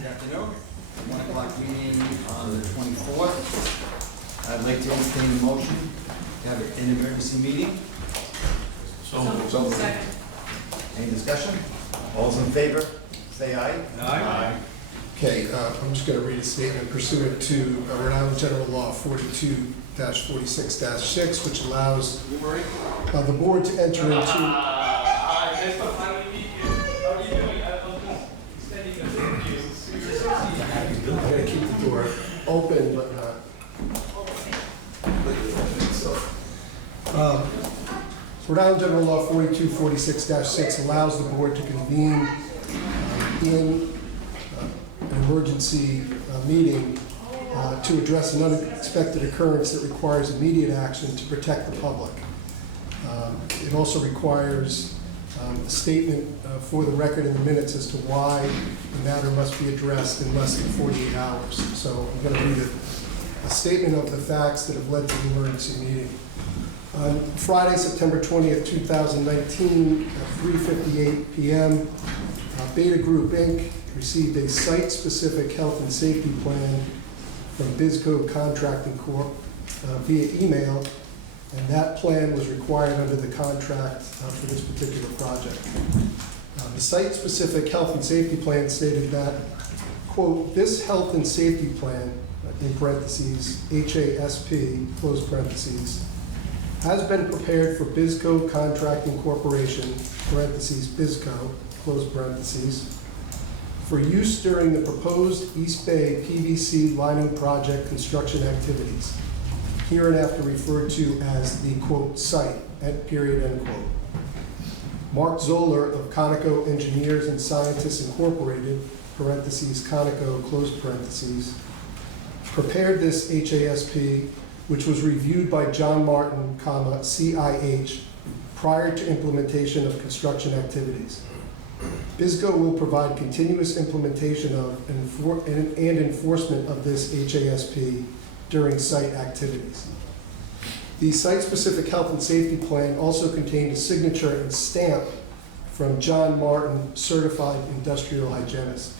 Good afternoon. 1 o'clock meeting on the 24th. I'd like to entertain a motion to have an emergency meeting. So Second. Any discussion? All's in favor, say aye. Aye. Okay, I'm just going to read a statement pursuant to Rhode Island General Law 42-46-6, which allows the board to enter into... Hi, Bristol. How are you doing? I'm extending the thank you. I'm going to keep the door open, but not... Rhode Island General Law 42-46-6 allows the board to convene in an emergency meeting to address an unexpected occurrence that requires immediate action to protect the public. It also requires a statement for the record in the minutes as to why the matter must be addressed in less than 48 hours. So I'm going to read a statement of the facts that have led to the emergency meeting. On Friday, September 20th, 2019, at 3:58 p.m., Beta Group, Inc. received a site-specific health and safety plan from Bisco Contracting Corp. Via email, and that plan was required under the contract for this particular project. The site-specific health and safety plan stated that, quote, this health and safety plan, in parentheses, HASP, close parentheses, has been prepared for Bisco Contracting Corporation, parentheses, Bisco, close parentheses, for use during the proposed East Bay PVC lining project construction activities, hereinafter referred to as the, quote, site, period, end quote. Mark Zoller of Conoco Engineers and Scientists Incorporated, parentheses, Conoco, close parentheses, prepared this HASP, which was reviewed by John Martin, CIH, prior to implementation of construction activities. Bisco will provide continuous implementation of and enforcement of this HASP during site activities. The site-specific health and safety plan also contained a signature and stamp from John Martin, certified industrial hygienist.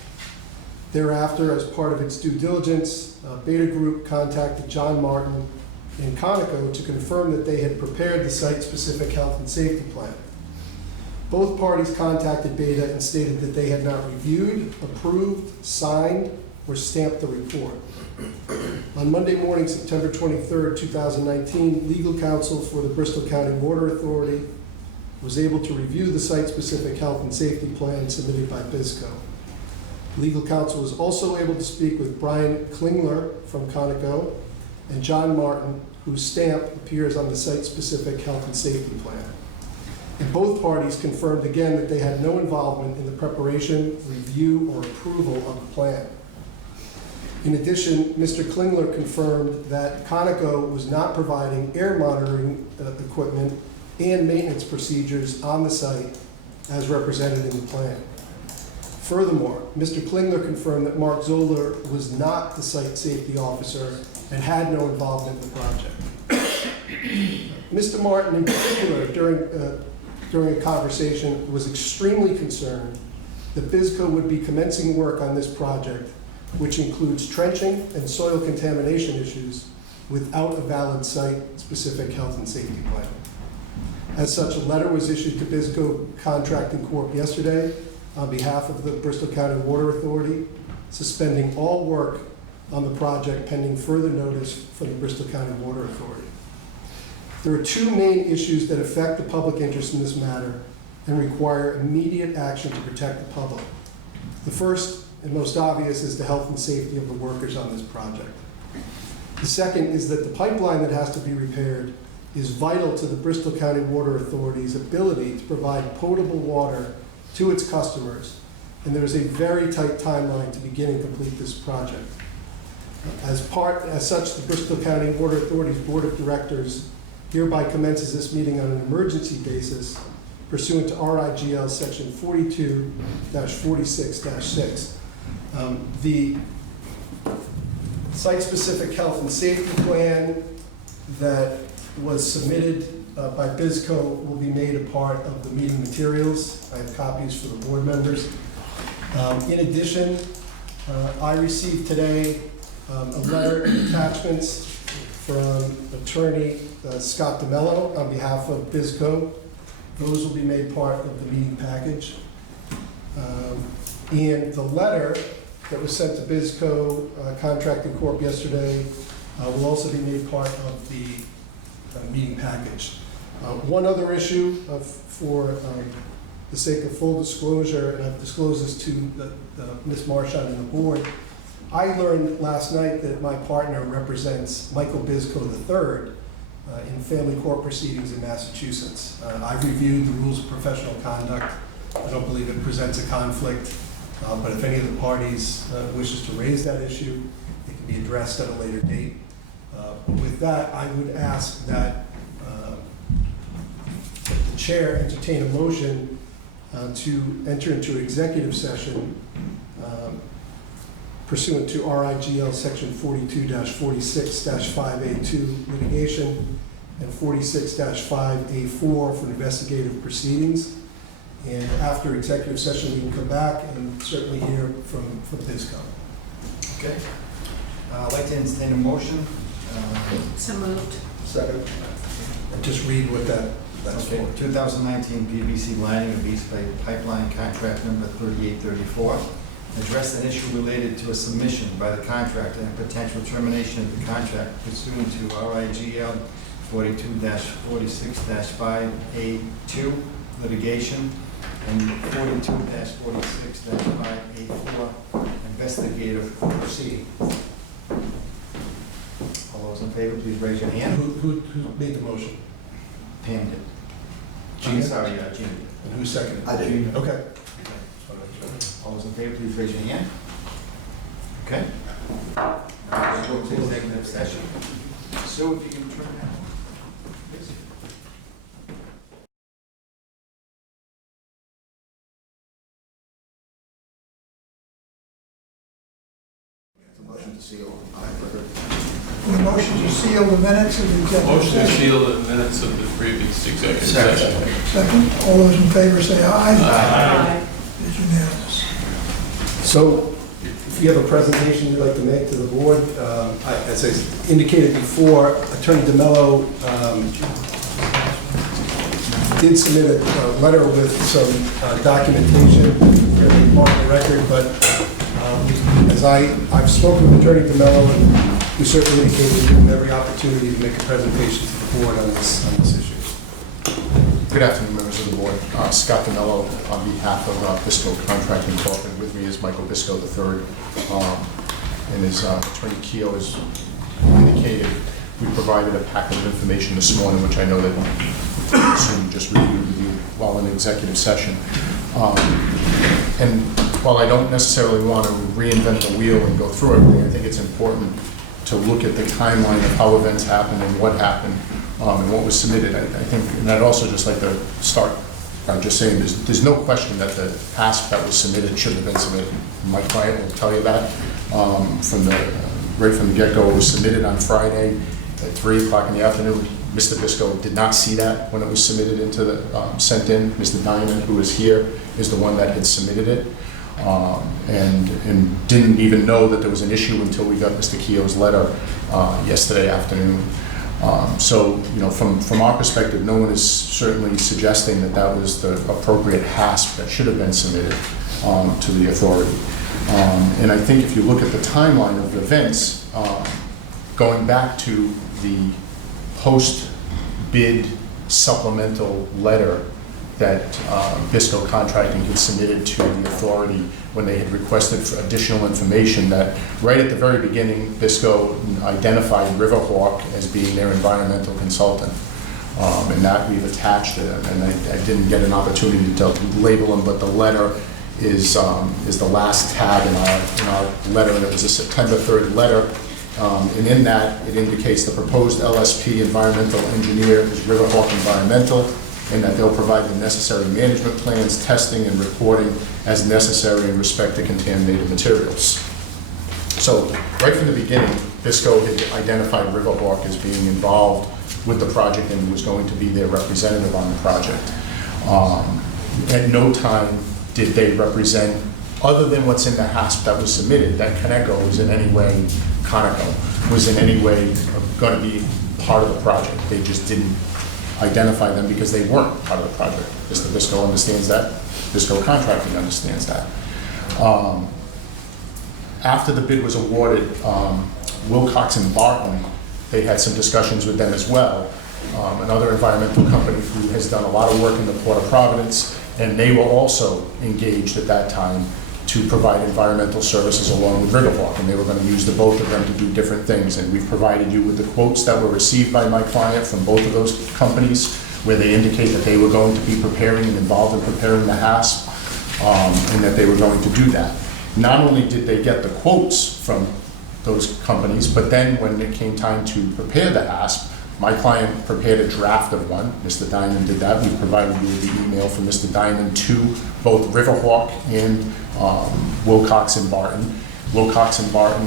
Thereafter, as part of its due diligence, Beta Group contacted John Martin and Conoco to confirm that they had prepared the site-specific health and safety plan. Both parties contacted Beta and stated that they had not reviewed, approved, signed, or stamped the report. On Monday morning, September 23rd, 2019, legal counsel for the Bristol County Water Authority was able to review the site-specific health and safety plan submitted by Bisco. Legal counsel was also able to speak with Brian Klingler from Conoco and John Martin, whose stamp appears on the site-specific health and safety plan. And both parties confirmed again that they had no involvement in the preparation, review, or approval of the plan. In addition, Mr. Klingler confirmed that Conoco was not providing air monitoring equipment and maintenance procedures on the site as represented in the plan. Furthermore, Mr. Klingler confirmed that Mark Zoller was not the site safety officer and had no involvement in the project. Mr. Martin, in particular, during a conversation, was extremely concerned that Bisco would be commencing work on this project, which includes trenching and soil contamination issues, without a valid site-specific health and safety plan. As such, a letter was issued to Bisco Contracting Corp. yesterday on behalf of the Bristol County Water Authority, suspending all work on the project pending further notice from the Bristol County Water Authority. There are two main issues that affect the public interest in this matter and require immediate action to protect the public. The first and most obvious is the health and safety of the workers on this project. The second is that the pipeline that has to be repaired is vital to the Bristol County Water Authority's ability to provide potable water to its customers, and there is a very tight timeline to begin and complete this project. As such, the Bristol County Water Authority's Board of Directors hereby commences this meeting on an emergency basis pursuant to RIGL section 42-46-6. The site-specific health and safety plan that was submitted by Bisco will be made a part of the meeting materials. I have copies for the board members. In addition, I received today a letter and attachments from attorney Scott DeMello on behalf of BizCo. Those will be made part of the meeting package. And the letter that was sent to BizCo Contracting Corp yesterday will also be made part of the meeting package. One other issue for the sake of full disclosure, and I've disclosed this to Ms. Marchand and the board, I learned last night that my partner represents Michael Bizco III in family court proceedings in Massachusetts. I've reviewed the rules of professional conduct. I don't believe it presents a conflict, but if any of the parties wishes to raise that issue, it can be addressed at a later date. With that, I would ask that the chair entertain a motion to enter into executive session pursuant to RIGL section 42-46-5A2 litigation and 46-5A4 for investigative proceedings. And after executive session, we can come back and certainly hear from BizCo. Okay. I'd like to entertain a motion. So moved. Second. And just read what that's Okay, for. 2019 PVC lining of East Bay Pipeline Contract Number 3834. Addressed an issue related to a submission by the contractor and potential termination of the contract pursuant to RIGL 42-46-5A2 litigation and 42-46-5A4 investigative proceeding. All those in favor, please raise your hand. Who made the motion? Pam did. Gene? Sorry, Gene. And who seconded? I did. Okay. All those in favor, please raise your hand. Okay. We'll go to executive session. Sue, if you can turn that on. Please. Motion to seal. The motion to seal the minutes of the executive Motion to session. seal the minutes of the previous executive session. Second, all those in favor say aye. Aye. It's unanimous. So, if you have a presentation you'd like to make to the board, as I indicated before, Attorney DeMello did submit a letter with some documentation, fairly part of the record, but as I've spoken with Attorney DeMello, and we certainly indicated we give him every opportunity to make a presentation to the board on this issue. Good afternoon, members of the board. Scott DeMello on behalf of Bristol Contracting Corp. And with me is Michael Bizco III. And as Attorney Keough has indicated, we provided a packet of information this morning, which I know that you just reviewed with you while in executive session. And while I don't necessarily want to reinvent the wheel and go through everything, I think it's important to look at the timeline of how events happened and what happened and what was submitted. I think, and I'd also just like to start by just saying there's no question that the ask that was submitted should have been submitted. My client will tell you that right from the get-go. It was submitted on Friday at 3 o'clock in the afternoon. Mr. Bizco did not see that when it was submitted into the sent in. Mr. Diamond, who is here, is the one that had submitted it. And didn't even know that there was an issue until we got Mr. Keough's letter yesterday afternoon. So, you know, from our perspective, no one is certainly suggesting that that was the appropriate HASP that should have been submitted to the authority. And I think if you look at the timeline of events, going back to the post-bid supplemental letter that Bristol Contracting had submitted to the authority when they had requested for additional information, that right at the very beginning, Bristol identified Riverhawk as being their environmental consultant. And that we've attached it, and I didn't get an opportunity to label them, but the letter is the last tag in our letter, and it was a September 3rd letter. And in that, it indicates the proposed LSP environmental engineer is Riverhawk Environmental, and that they'll provide the necessary management plans, testing, and reporting as necessary in respect to contaminated materials. So right from the beginning, Bristol had identified Riverhawk as being involved with the project and was going to be their representative on the project. At no time did they represent other than what's in the HASP that was submitted, that Conoco was in any way, Conoco was in any way going to be part of the project. They just didn't identify them because they weren't part of the project. Mr. Bisco understands that. Bisco Contracting understands that. After the bid was awarded, Wilcox and Barton, they had some discussions with them as well. Another environmental company who has done a lot of work in the Port of Providence, and they were also engaged at that time to provide environmental services along with Riverwalk, and they were going to use the both of them to do different things. And we've provided you with the quotes that were received by my client from both of those companies, where they indicate that they were going to be preparing and involved in preparing the HASP, and that they were going to do that. Not only did they get the quotes from those companies, but then when it came time to prepare the HASP, my client prepared a draft of one. Mr. Diamond did that. We provided you with the email from Mr. Diamond to both Riverhawk and Wilcox and Barton. Wilcox and Barton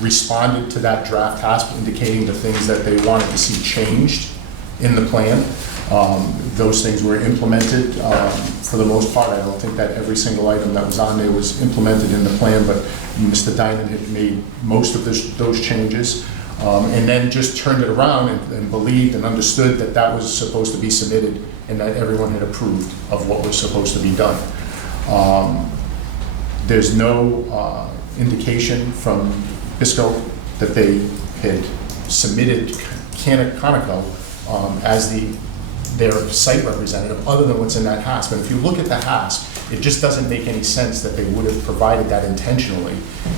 responded to that draft HASP, indicating the things that they wanted to see changed in the plan. Those things were implemented for the most part. I don't think that every single item that was on there was implemented in the plan, but Mr. Diamond had made most of those changes. And then just turned it around and believed and understood that that was supposed to be submitted and that everyone had approved of what was supposed to be done. There's no indication from Bisco that they had submitted Conoco as their site representative, other than what's in that HASP. And if you look at the HASP, it just doesn't make any sense that they would have provided that intentionally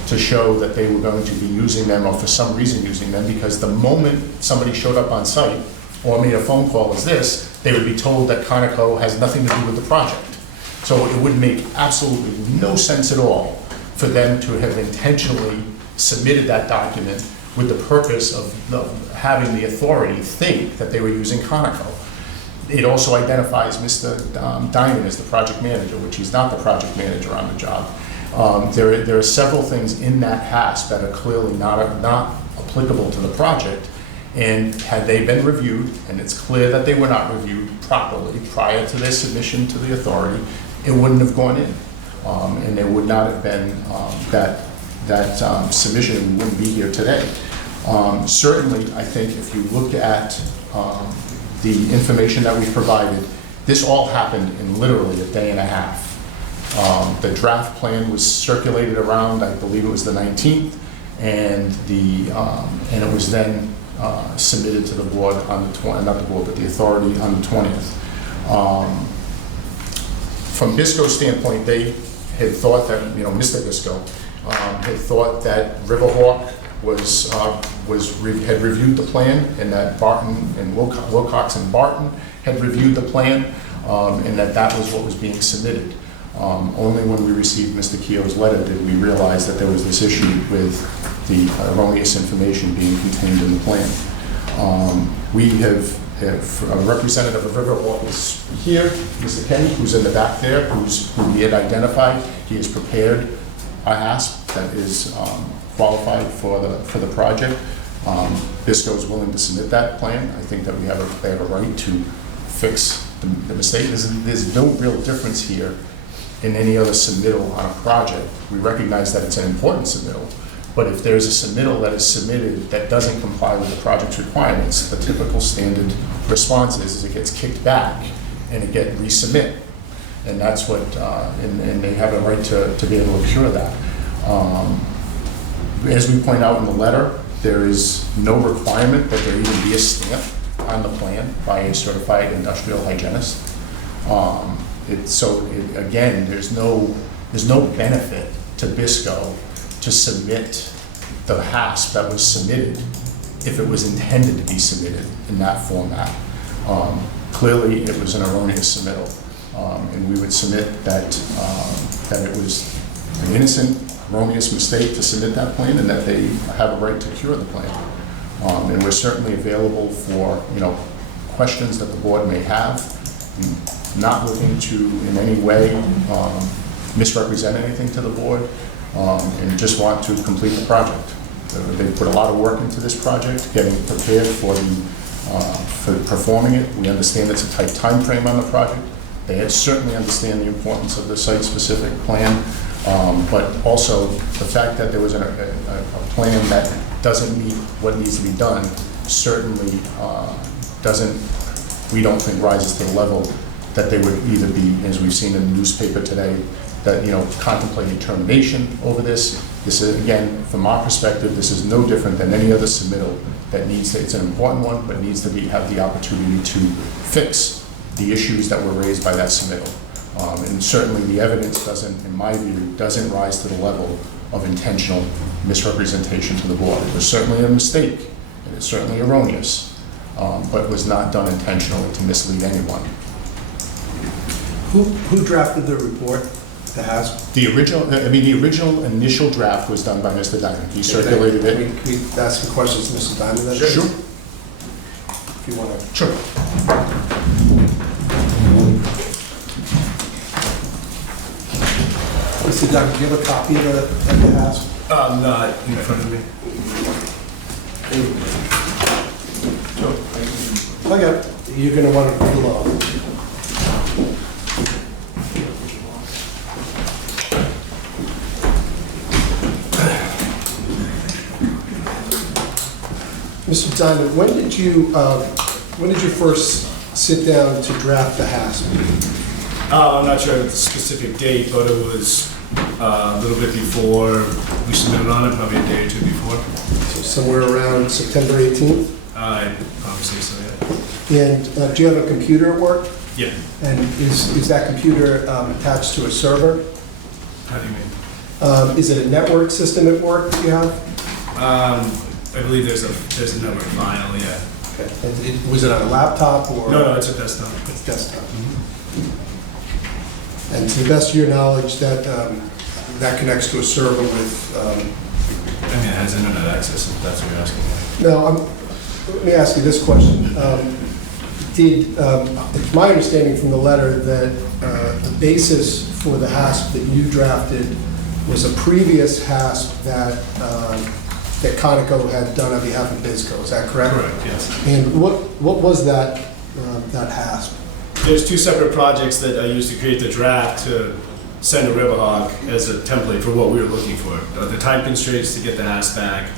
to show that they were going to be using them, or for some reason using them, because the moment somebody showed up on site or made a phone call as this, they would be told that Conoco has nothing to do with the project. So it would make absolutely no sense at all for them to have intentionally submitted that document with the purpose of having the authority think that they were using Conoco. It also identifies Mr. Diamond as the project manager, which he's not the project manager on the job. There are several things in that HASP that are clearly not applicable to the project, and had they been reviewed, and it's clear that they were not reviewed properly prior to their submission to the authority, it wouldn't have gone in, and there would not have been that submission, and we wouldn't be here today. Certainly, I think if you look at the information that we provided, this all happened in literally a day and a half. The draft plan was circulated around, I believe it was the 19th, and it was then submitted to the board on the not the board, but the authority on the 20th. From Bisco's standpoint, they had thought that, Mr. Bisco had thought that Riverhawk had reviewed the plan, and that Barton and Wilcox and Barton had reviewed the plan, and that was what was being submitted. Only when we received Mr. Keogh's letter did we realize that there was this issue with the erroneous information being contained in the plan. We have a representative of Riverwalk is here, Mr. Kenny, who's in the back there, who we had identified. He has prepared a HASP that is qualified for the project. Bisco is willing to submit that plan. I think that they have a right to fix the mistake. There's no real difference here in any other submittal on a project. We recognize that it's an important submittal, but if there's a submittal that is submitted that doesn't comply with the project's requirements, the typical standard response is it gets kicked back and it gets resubmit. And that's what, and they have a right to be able to cure that. As we point out in the letter, there is no requirement that there even be a stamp on the plan by a certified industrial hygienist. Again, there's no benefit to Bisco to submit the HASP that was submitted if it was intended to be submitted in that format. Clearly, it was an erroneous submittal, and we would submit that it was an innocent, erroneous mistake to submit that plan, and that they have a right to cure the plan. And we're certainly available for questions that the board may have. Not looking to in any way misrepresent anything to the board, and just want to complete the project. They put a lot of work into this project, getting prepared for performing it. We understand it's a tight time frame on the project. They certainly understand the importance of the site-specific plan, But also, the fact that there was a plan that doesn't meet what needs to be done certainly doesn't, we don't think rises to the level that they would either be, as we've seen in the newspaper today, that, contemplating termination over this. This is, again, from our perspective, this is no different than any other submittal that needs to, it's an important one, but needs to have the opportunity to fix the issues that were raised by that submittal. And certainly the evidence doesn't, in my view, doesn't rise to the level of intentional misrepresentation to the board. It was certainly a mistake, and it's certainly erroneous, but was not done intentionally to mislead anyone. Who drafted the report? The HASP? The original initial draft was done by Mr. Diamond. He circulated it. Can we ask some questions to Mr. Diamond then? Sure. If you want to. Sure. Mr. Diamond, do you have a copy of the HASP? Not in front of me. Okay. You're going to want to read along. Mr. Diamond, when did you first sit down to draft the HASP? I'm not sure of the specific date, but it was a little bit before we submitted on it, probably a day or two before. So somewhere around September 18th? I'd probably say so, yeah. And do you have a computer at work? Yeah. And is that computer attached to a server? How do you mean? Is it a network system at work that you have? I believe there's a network file, yeah. Okay. Was it on a laptop or? No, it's a desktop. It's desktop. And to the best of your knowledge, that connects to a server with. I mean, it has internet access, if that's what you're asking. No, let me ask you this question. It's my understanding from the letter that the basis for the HASP that you drafted was a previous HASP that Conoco had done on behalf of BISCO. Is that correct? Correct, yes. And what was that HASP? There's two separate projects that I used to create the draft to send to Riverhawk as a template for what we were looking for. The time constraints to get the HASP back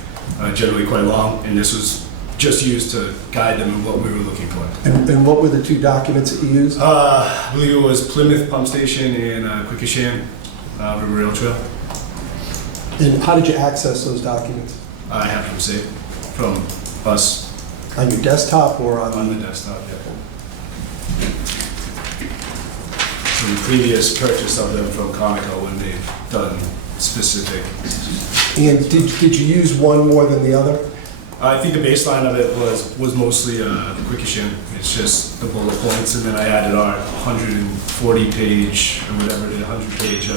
generally quite long, and this was just used to guide them in what we were looking for. And what were the two documents that you used? I believe it was Plymouth Pump Station and Quikasham River Rail Trail. And how did you access those documents? I have them saved from us On your desktop or on on the desktop, yeah. From the previous purchase of them from Conoco when they've done specific. And did you use one more than the other? I think the baseline of it was mostly the Quikasham. It's just the bullet points, and then I added our 140-page or whatever it is, 100-page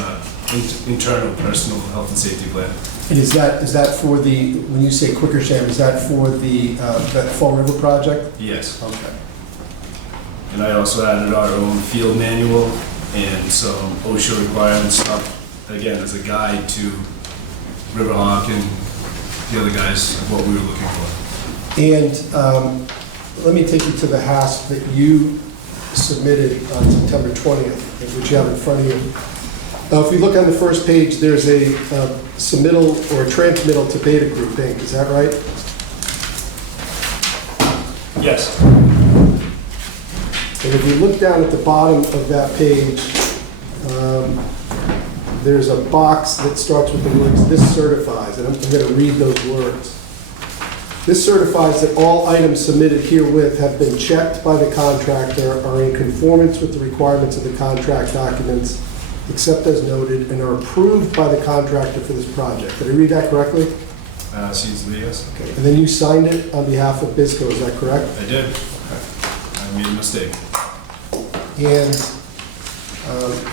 internal personal health and safety plan. And is that for the, when you say Quikasham, is that for the that Fall River project? Yes. Okay. And I also added our own field manual and some OSHA requirements up, again, as a guide to Riverhawk and the other guys of what we were looking for. And let me take you to the HASP that you submitted on September 20th, which you have in front of you. If we look on the first page, there's a submittal or a transmittal to Beta Group Inc., is that right? Yes. And if you look down at the bottom of that page, there's a box that starts with the words, "This certifies," and I'm going to read those words. This certifies that all items submitted herewith have been checked by the contractor, are in conformance with the requirements of the contract documents, except as noted, and are approved by the contractor for this project. Did I read that correctly? Seems to be yes. Okay. And then you signed it on behalf of BISCO, is that correct? I did. I made a mistake. And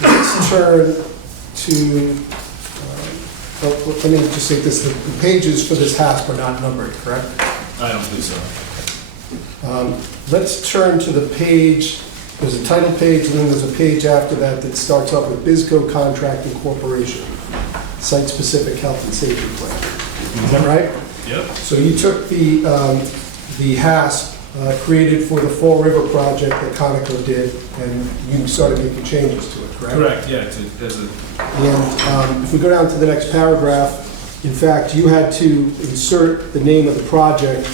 let's turn to, let me just say this, the pages for this HASP are not numbered, correct? I don't believe so. Let's turn to the page, there's a title page, and then there's a page after that that starts off with BISCO Contracting Corporation, Site-Specific Health and Safety Plan. Is that right? Yep. So you took the HASP created for the Fall River project that Conoco did, and you started making changes to it, correct? Correct, yeah, as a, And if we go down to the next paragraph, in fact, you had to insert the name of the project,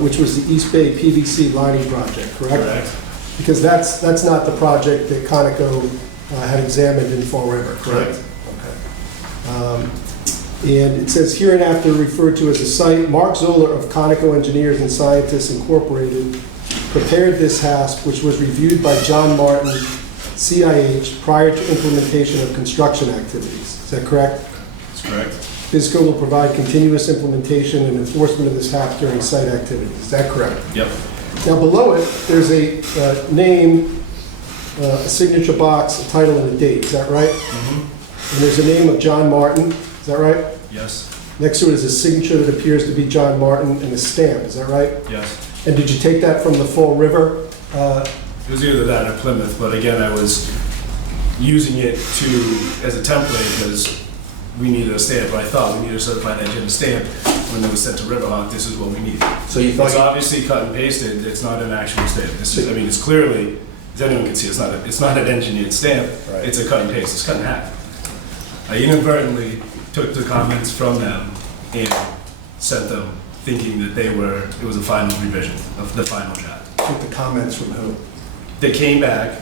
which was the East Bay PVC lining project, correct? correct, Because that's not the project that Conoco had examined in Fall River, correct? correct. Okay. And it says hereinafter referred to as a site, Mark Zoller of Conoco Engineers and Scientists Incorporated prepared this HASP, which was reviewed by John Martin, CIH, prior to implementation of construction activities. Is that correct? That's correct. BISCO will provide continuous implementation and enforcement of this HAP during site activities. Is that correct? Yep, Now below it, there's a name, a signature box, a title, and a date. Is that right? And there's a name of John Martin. Is that right? yes, Next to it is a signature that appears to be John Martin and a stamp. Is that right? yes. And did you take that from the Fall River? It was either that or Plymouth, but again, I was using it as a template because we needed a stamp, but I thought we needed a certified engineer stamp. When it was sent to Riverhawk, this is what we need. So you It's obviously cut and pasted, it's not an actual stamp. This is, I mean, it's clearly, as anyone can see, it's not an engineered stamp. Right. It's a cut and paste, it's cut in half. I inadvertently took the comments from them and sent them thinking that it was a final revision of the final draft. took the comments from who? They came back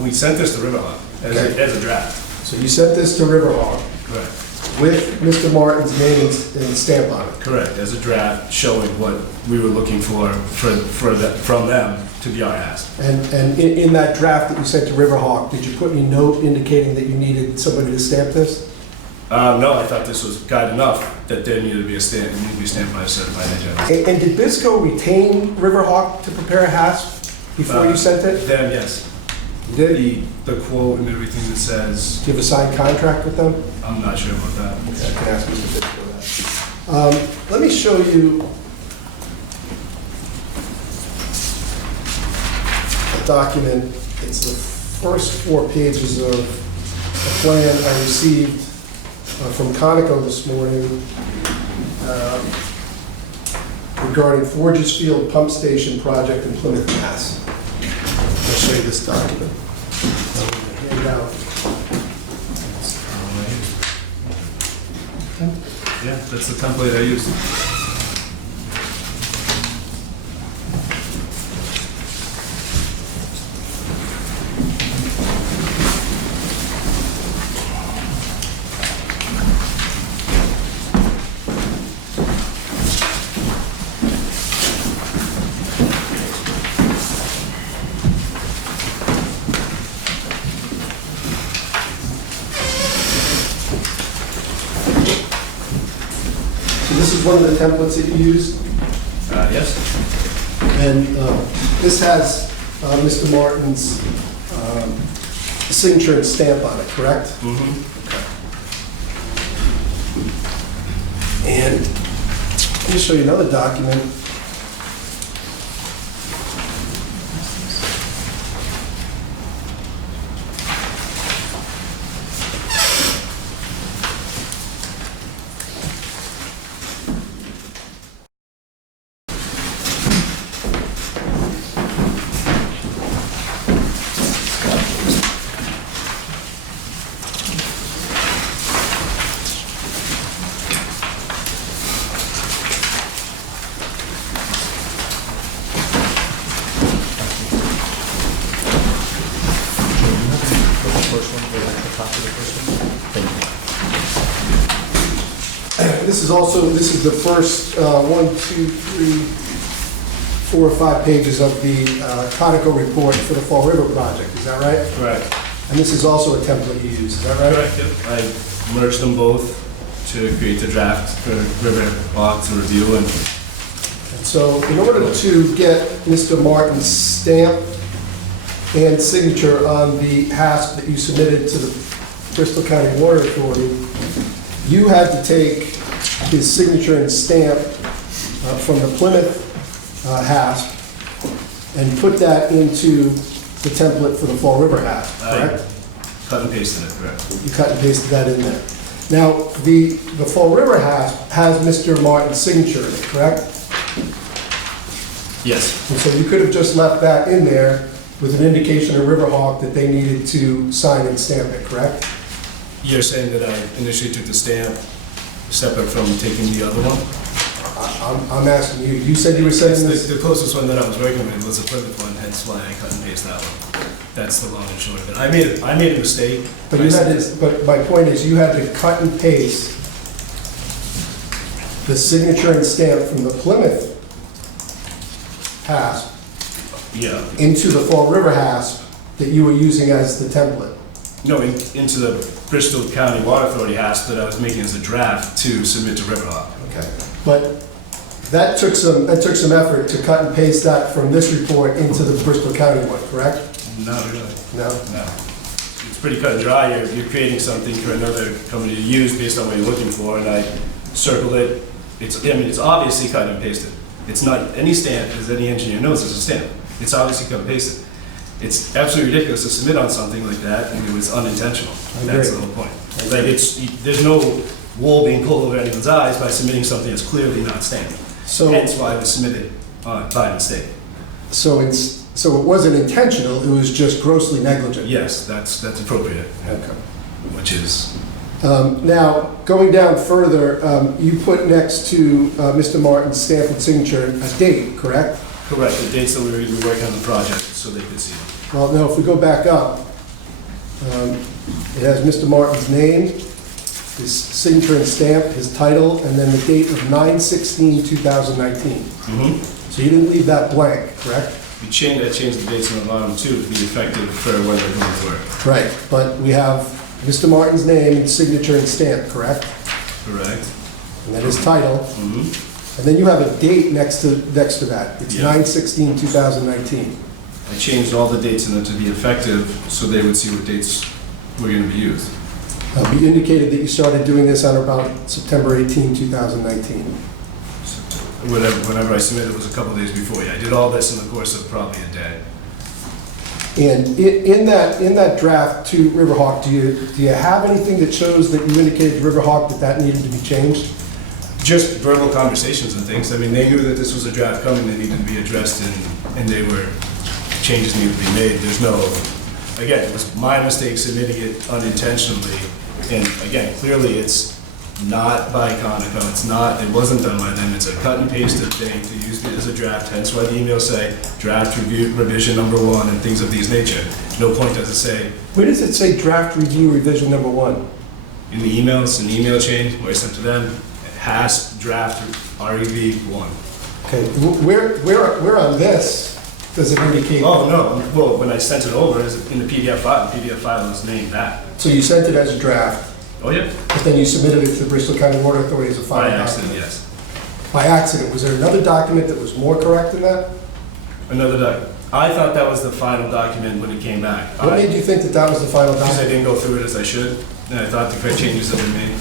we sent this to Riverhawk Okay. as a draft. So you sent this to Riverhawk Correct. with Mr. Martin's name and stamp on it. Correct, as a draft showing what we were looking for from them to be our ask. And in that draft that you sent to Riverhawk, did you put any note indicating that you needed somebody to stamp this? No, I thought this was guide enough that there needed to be a stamp, it needed to be stamped by a certified engineer. And did BISCO retain Riverhawk to prepare a HASP before you sent it? Them, yes. You did? The quote and everything that says, Do you have a signed contract with them? I'm not sure about that. Okay, I can ask Mr. BISCO that. Let me show you a document. It's the first 4 pages of a plan I received from Conoco this morning regarding Forges Field Pump Station project in Plymouth, Mass. I'll show you this document. I'm going to hand it out. Yeah, that's the template I used. So this is one of the templates that you used, Yes? and this has Mr. Martin's signature and stamp on it, correct? Mm-hmm. And let me show you another document. This is the first 1, 2, 3, 4 or 5 pages of the Conoco report for the Fall River project, is that right? Correct. And this is also a template you use, is that right? Correct, yep. I merged them both to create the draft for Riverhawk to review and So in order to get Mr. Martin's stamp and signature on the HASP that you submitted to the Bristol County Water Authority, you had to take his signature and stamp from the Plymouth HASP and put that into the template for the Fall River HASP, correct? cut and pasted it, correct? You cut and pasted that in there. Now, the Fall River HASP has Mr. Martin's signature in it, correct? Yes, And so you could have just left that in there with an indication of Riverhawk that they needed to sign and stamp it, correct? you're saying that I initially took the stamp separate from taking the other one? I'm asking you, you said you were sending It's this, the closest one that I was working with was a Plymouth one, hence why I cut and paste that one. That's the long and short of it. I made a mistake. but you had to, but my point is, you had to cut and paste the signature and stamp from the Plymouth hasp Yeah, into the Fall River hasp that you were using as the template. no, into the Bristol County Water Authority hasp that I was making as a draft to submit to Riverhawk. Okay. But that took some effort to cut and paste that from this report into the Bristol County one, correct? Not really. No? No. It's pretty cut and dry. You're creating something for another company to use based on what you're looking for, and I circled it. It's obviously cut and pasted. It's not any stamp, as any engineer knows, is a stamp. It's obviously cut and pasted. It's absolutely ridiculous to submit on something like that, and it was unintentional. I That's agree. the whole point. Like, there's no wool being pulled over anyone's eyes by submitting something that's clearly not stamped. So, Hence why it was submitted by mistake. so it wasn't intentional, it was just grossly negligent? Yes, that's appropriate, Okay. which is, Now, going down further, you put next to Mr. Martin's stamp and signature a date, correct? correct, the dates that we were going to be working on the project, so they could see it. Well, no, if we go back up, it has Mr. Martin's name, his signature and stamp, his title, and then the date of 9/16/2019. So you didn't leave that blank, correct? I changed the dates on the bottom too to be effective for when they're going to work. Right. But we have Mr. Martin's name and signature and stamp, correct? Correct. And then his title, Mm-hmm. and then you have a date next to that. It's Yeah. 9/16/2019. I changed all the dates in it to be effective so they would see what dates were going to be used. You indicated that you started doing this on about September 18, 2019. Whenever I submitted, it was a couple days before. Yeah, I did all this in the course of probably a day. And in that draft to Riverhawk, do you have anything that shows that you indicated to Riverhawk that needed to be changed? Just verbal conversations and things. I mean, they knew that this was a draft coming that needed to be addressed, and they were, changes needed to be made. There's no, again, it was my mistake submitting it unintentionally. And again, clearly it's not by Conoco, it wasn't done by them. It's a cut and pasted thing to use it as a draft, hence why the emails say draft review, revision number 1 and things of these nature. No point does it say Where does it say draft review revision number 1? in the email, it's an email chain where I sent to them, has draft REV 1. Okay, where on this does it indicate? Oh, no, well, when I sent it over, it's in the PDF file is named that. So you sent it as a draft, Oh, yeah, but then you submitted it to the Bristol County Water Authority as a by final accident, document? yes. By accident. Was there another document that was more correct than that? Another document. I thought that was the final document when it came back. What made you think that was the final Because I document? didn't go through it as I should, and I thought the correct changes had been made.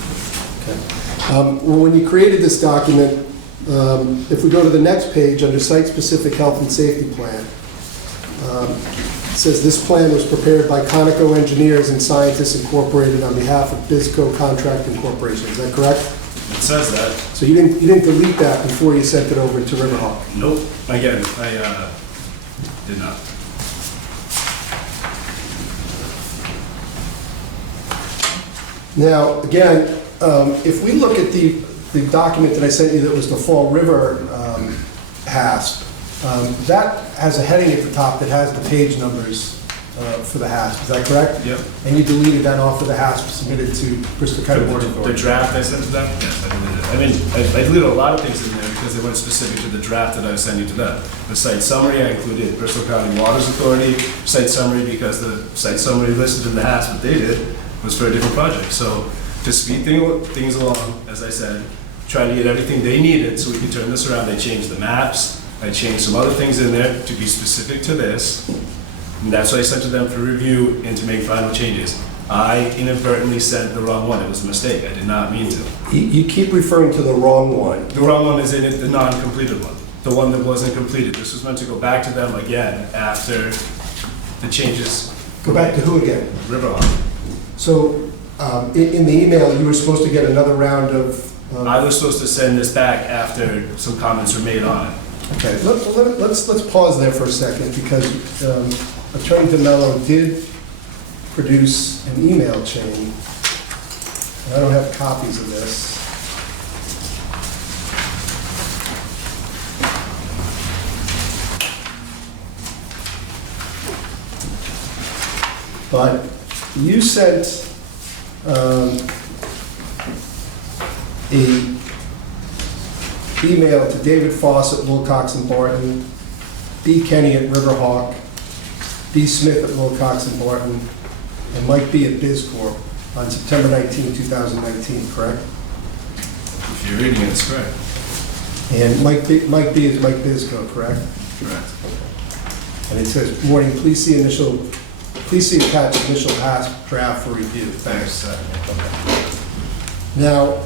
Well, when you created this document, if we go to the next page, under Site-Specific Health and Safety Plan, it says this plan was prepared by Conoco Engineers and Scientists Incorporated on behalf of Bisco Contracting Corporation. Is that correct? It says that. So you didn't delete that before you sent it over to Riverhawk? Nope, again, I did not. Now, again, if we look at the document that I sent you that was the Fall River hasp, that has a heading at the top that has the page numbers for the hasp, is that correct? Yep. And you deleted that off of the hasp submitted to Bristol County Water The Authority? draft I sent to them? Yes, I deleted it. I mean, I deleted a lot of things in there because they weren't specific to the draft that I was sending to them. The site summary, I included Bristol County Waters Authority site summary because the site summary listed in the hasp that they did was for a different project. So to speed things along, as I said, trying to get everything they needed so we could turn this around. They changed the maps. I changed some other things in there to be specific to this. And that's what I sent to them for review and to make final changes. I inadvertently sent the wrong one. It was a mistake. I did not mean to. You keep referring to the wrong one. The wrong one is in it, the non-completed one. The one that wasn't completed. This was meant to go back to them again after the changes. Go back to who again? Riverhawk. So in the email, you were supposed to get another round of... I was supposed to send this back after some comments were made on it. Okay, let's pause there for a second, because Attorney DeMello did produce an email chain. And I don't have copies of this. But you sent a email to David Foss at Wilcox and Barton, B. Kenny at Riverhawk, B. Smith at Wilcox and Barton, and Mike B. at BizCorp on September 19, 2019, correct? If you're reading it, it's correct. And Mike B is Mike Bizco, correct? Correct. And it says, warning, please see attached initial HASP draft for review. Thanks. Now,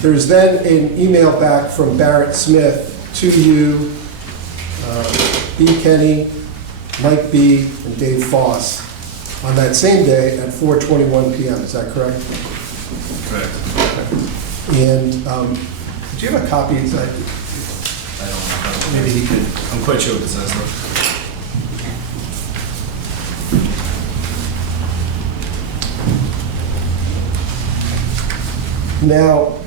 there's then an email back from Barrett Smith to you, B. Kenny, Mike B., and Dave Foss on that same day at 4:21 p.m. Is that correct? Correct. And do you have a copy? I don't know. Maybe he could. I'm quite sure what it says though. Now,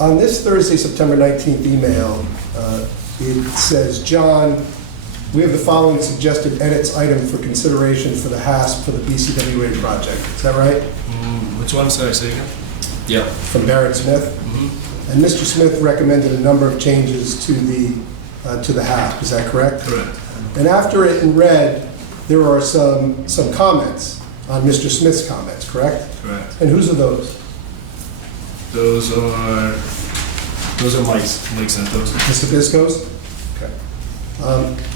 on this Thursday, September 19th email, it says, John, we have the following suggested edits item for consideration for the HASP for the BCWA project. Is that right? Which one? Sorry, say again? Yeah. From Barrett Smith? Mm-hmm. And Mr. Smith recommended a number of changes to the HASP. Is that correct? Correct. And after it in red, there are some comments on Mr. Smith's comments, correct? Correct. And whose are those? Those are Mike's. Mike sent those. Mr. Bisco's? Okay.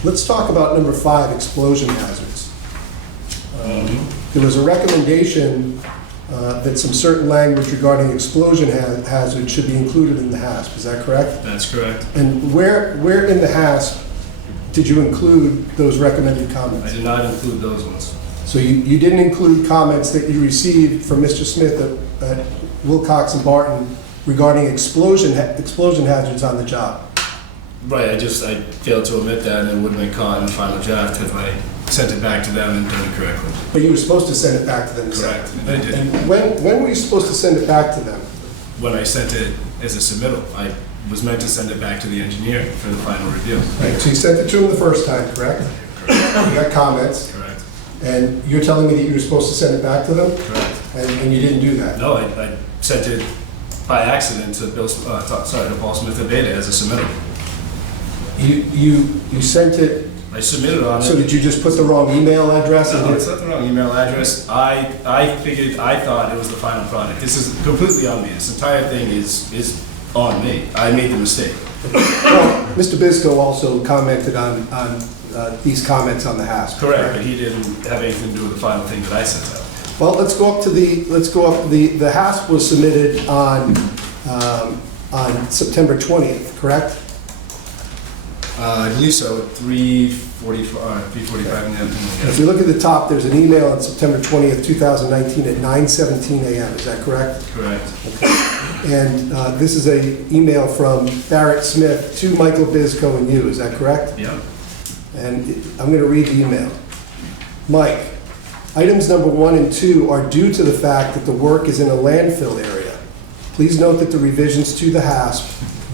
Let's talk about number 5, explosion hazards. There was a recommendation that some certain language regarding explosion hazards should be included in the HASP. Is that correct? That's correct. And where in the HASP did you include those recommended I comments? did not include those ones. So you didn't include comments that you received from Mr. Smith at Wilcox and Barton regarding explosion hazards on the job? Right, I failed to omit that, and it would have been caught in the final draft if I sent it back to them and done it correctly. But you were supposed to send it back to them. Correct, and I did. And when were you supposed to send it back to them? When I sent it as a submittal, I was meant to send it back to the engineer for the final review. Right, so you sent it to him the first time, correct? You got comments, Correct. and you're telling me that you were supposed to send it back to them? Correct. And you didn't do that? No, I sent it by accident to to Paul Smith of Beta as a submittal. You sent it, I submitted on it. so did you just put the wrong email address in No, it? it's not the wrong email address. I thought it was the final product. This is completely on me. This entire thing is on me. I made the mistake. Well, Mr. Bisco also commented on these comments on the HASP. Correct, but he didn't have anything to do with the final thing that I sent out. Well, let's go up to the HASP was submitted on September 20th, correct? I believe so, at 3:45 in the afternoon. If you look at the top, there's an email on September 20th, 2019 at 9:17 a.m., is that correct? Correct. And this is a email from Barrett Smith to Michael Bisco and you, is that correct? Yeah. And I'm going to read the email. Mike, items number 1 and 2 are due to the fact that the work is in a landfill area. Please note that the revisions to the HASP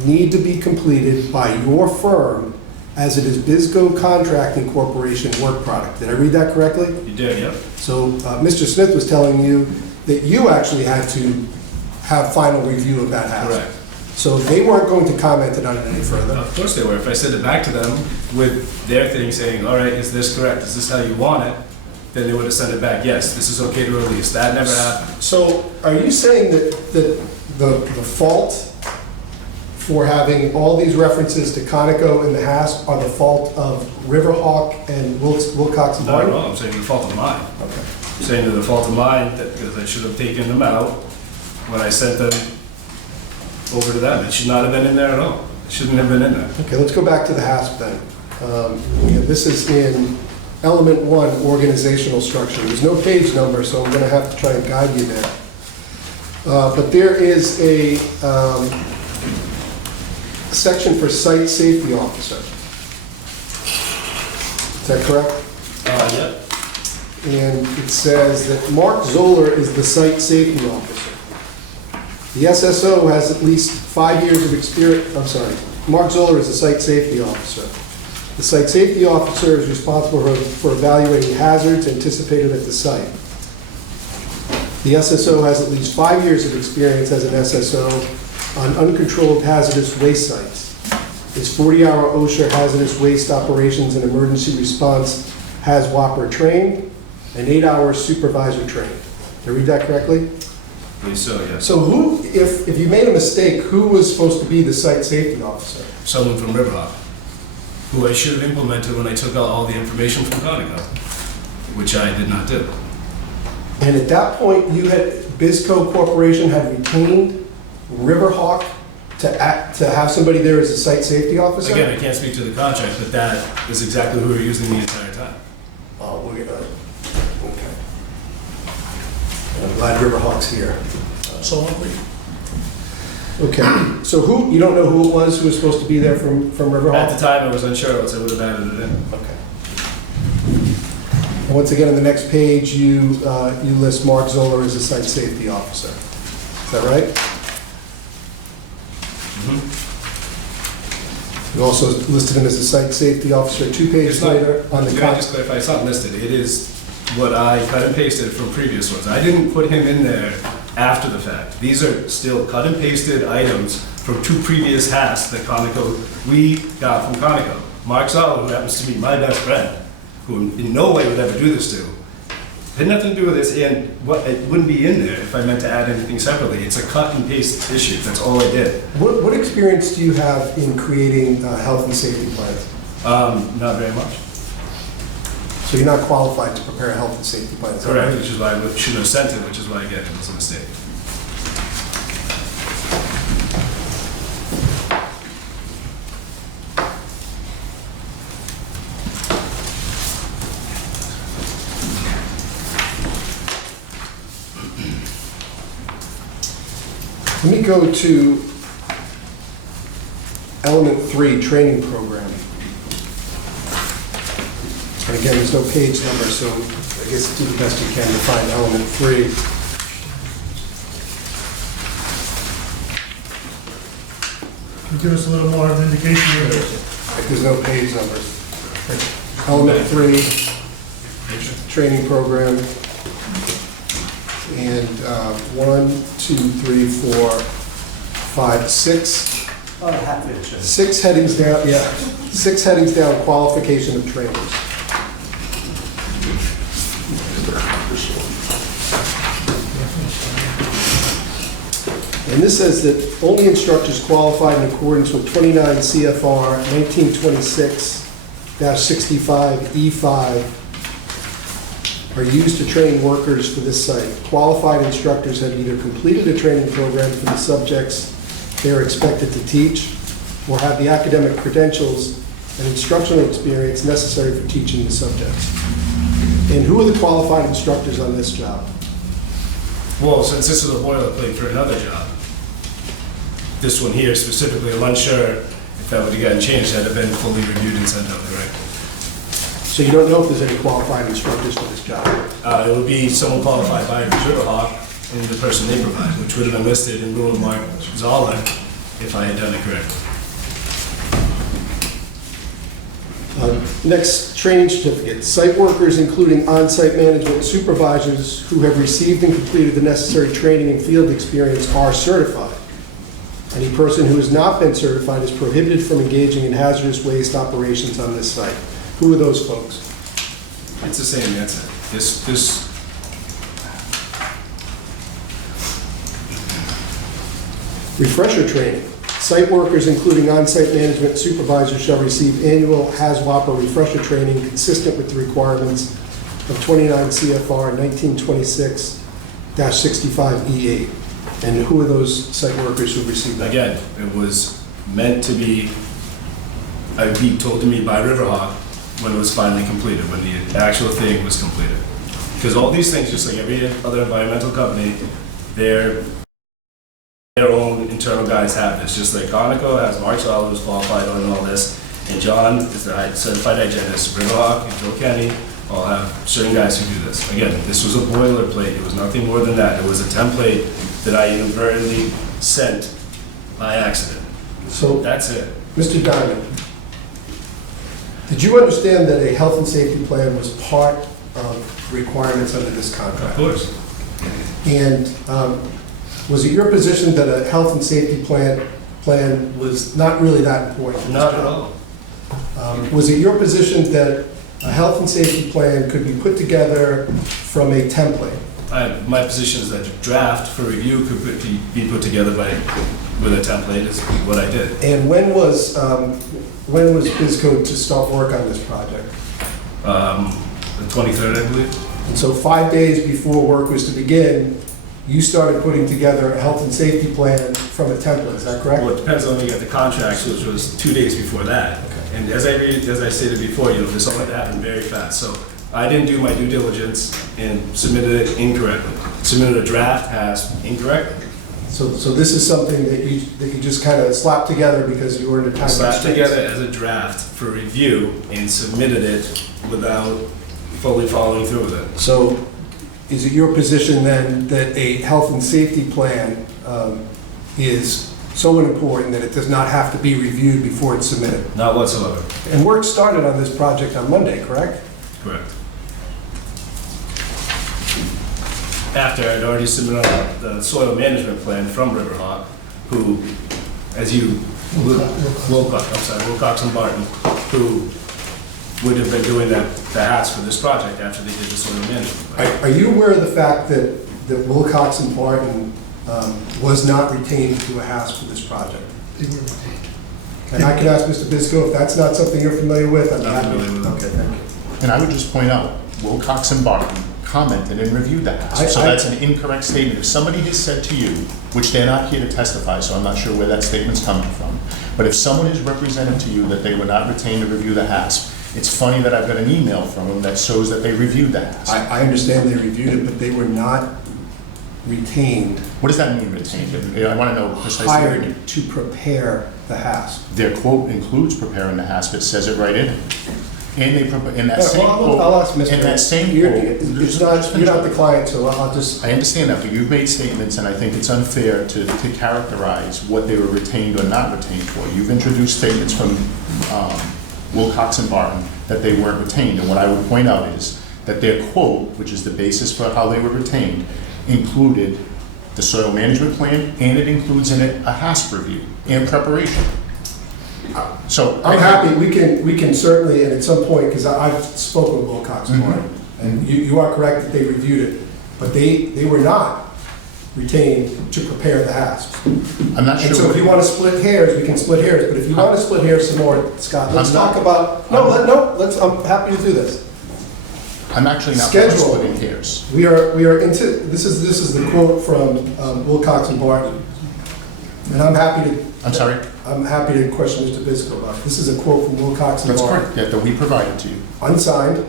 need to be completed by your firm as it is Bisco Contracting Corporation work product. Did I read that correctly? You did, yeah. So Mr. Smith was telling you that you actually had to have final review of that HASP. Correct. So they weren't going to comment on it any further. Of course they were. If I sent it back to them with their thing saying, all right, is this correct? Is this how you want it? Then they would have sent it back, yes, this is okay to release. That never happened. So are you saying that the fault for having all these references to Conoco and the HASP are the fault of Riverhawk and Wilcox and Not Barton? at all, I'm saying the fault of mine. Okay. I'm saying to the fault of mine, that because I should have taken them out when I sent them over to them. It should not have been in there at all. It shouldn't have been in there. Okay, let's go back to the HASP then. This is in element 1, organizational structure. There's no page number, so I'm going to have to try and guide you there. But there is section for site safety officer. Is that correct? Yep. And it says that Mark Zoller is the site safety officer. The SSO has at least 5 years of experience, Mark Zoller is the site safety officer. The site safety officer is responsible for evaluating hazards anticipated at the site. The SSO has at least 5 years of experience as an SSO on uncontrolled hazardous waste sites. Is 40-hour OSHA hazardous waste operations and emergency response has WAPR trained, and 8 hours supervisor trained. Did I read that correctly? I believe so, yes. So who, if you made a mistake, who was supposed to be the site safety officer? Someone from Riverhawk, who I should have implemented when I took out all the information from Conoco, which I did not do. And at that point, Bizco Corporation had retained Riverhawk to have somebody there as a site safety officer? Again, I can't speak to the contract, but that is exactly who we were using the entire time. Oh, we're gonna, okay. I'm glad Riverhawk's here. So are we. Okay, so who, you don't know who it was who was supposed to be there from Riverhawk? At the time, I was unsure, else I would have added it in. Okay. And once again, on the next page, you list Mark Zoller as a site safety officer. Is that right? You also listed him as a site safety officer 2 pages It's not- later on the Can I contract. just clarify, it's not listed, it is what I cut and pasted from previous ones. I didn't put him in there after the fact. These are still cut and pasted items from 2 previous hasks that we got from Conoco. Mark Zoller, who happens to be my best friend, who in no way would ever do this to, had nothing to do with this, and it wouldn't be in there if I meant to add anything separately. It's a cut and paste issue, that's all I did. What experience do you have in creating health and safety plans? Not very much. So you're not qualified to prepare a health and safety plan, is that Correct, right? which is why I shouldn't have sent it, which is why, again, it was a mistake. Let me go to element 3, training program. And again, there's no page number, so I guess do the best you can to find element 3. Can you give us a little more of an indication of this? If there's no page numbers. Element 3, training program. And 1, 2, 3, 4, 5, 6. Six headings down, yeah. 6 headings down, qualification of trainers. And this says that only instructors qualified in accordance with 29 CFR 1926-65E5 are used to train workers for this site. Qualified instructors have either completed a training program for the subjects they are expected to teach, or have the academic credentials and instructional experience necessary for teaching the subjects. And who are the qualified instructors on this job? Well, since this is a boilerplate for another job, this one here specifically, I'm unsure if that would have gotten changed, had it been fully reviewed and sent out, correct? So you don't know if there's any qualified instructors for this job? It would be someone qualified by Riverhawk and the person they provide, which would have been listed in lieu of Mark Zoller if I had done it correctly. Next, training certificate. Site workers, including on-site management supervisors who have received and completed the necessary training and field experience, are certified. Any person who has not been certified is prohibited from engaging in hazardous waste operations on this site. Who are those folks? It's the same, that's it. This Refresher training. Site workers, including on-site management supervisors, shall receive annual HAZWAPA refresher training consistent with the requirements of 29 CFR 1926-65E8. And who are those site workers who received that? Again, it was meant to be told to me by Riverhawk when it was finally completed, when the actual thing was completed. Because all these things, just like every other environmental company, their own internal internal guys have this, just like Conoco has Mark Sala, who's qualified on all this, and John is the certified hygienist, Riverhawk and Joe Kenny all have certain guys who do this. Again, this was a boilerplate, it was nothing more than that. It was a template that I inadvertently sent by accident. So, That's it. Mr. Diamond, did you understand that a health and safety plan was part of requirements under this Of contract? course. And was it your position that a health and safety plan was not really that important? to this Not at job? all. Was it your position that a health and safety plan could be put together from a template? My position is that a draft for review could be put together with a template is what I did. And when was BizCode to start work on this project? The 23rd, I believe. And so 5 days before work was to begin, you started putting together a health and safety plan from a template, is that correct? Well, it depends on when you get the contracts, which was 2 days before that. And as I stated before, this all had to happen very fast. So I didn't do my due diligence and submitted it incorrectly. Submitted a draft as incorrectly. So this is something that you just kind of slapped together because you were in a time Slapped constraints? together as a draft for review and submitted it without fully following through with it. So is it your position then that a health and safety plan is so important that it does not have to be reviewed before it's submitted? Not whatsoever. And work started on this project on Monday, correct? Correct. After I'd already submitted the soil management plan from Riverhawk, who, as you, Wilcox and Barton, who would have been doing the hats for this project after they did the soil management plan. Are you aware of the fact that Wilcox and Barton was not retained to do a HASP for this project? They were retained. And I can ask Mr. Bisco if that's not something you're familiar with. I'm Not happy. familiar with it. Okay, thank you. And I would just point out, Wilcox and Barton commented and reviewed that. So that's an incorrect statement. If somebody has said to you, which they're not here to testify, so I'm not sure where that statement's coming from, but if someone has represented to you that they were not retained to review the HASP, it's funny that I've got an email from them that shows that they reviewed the HASP. I understand they reviewed it, but they were not retained, What does that mean, retained? I want to know precisely. what you mean. hired to prepare the HASP. Their quote includes preparing the HASP, it says it right in it. And they, in that same Well, quote. I'll ask Mr. In that same You're- quote. It's not, you're not the client, so I'll just, I understand that, but you've made statements, and I think it's unfair to characterize what they were retained or not retained for. You've introduced statements from Wilcox and Barton that they weren't retained, and what I would point out is that their quote, which is the basis for how they were retained, included the soil management plan, and it includes in it a HASP review and preparation. So. I'm happy, we can certainly, and at some point, because I've spoken with Wilcox and Barton, and you are correct that they reviewed it, but they were not retained to prepare the HASP. I'm not And sure. so if you want to split hairs, we can split hairs, but if you want to split hairs some more, Scott, let's I'm not- talk about, I'm happy to do this. I'm actually not Schedule. splitting hairs. We are into, this is the quote from Wilcox and Barton. And I'm happy to question Mr. Bisco about it. This is a quote from Wilcox and That's Barton. correct, yeah, that we provided to you. Unsigned,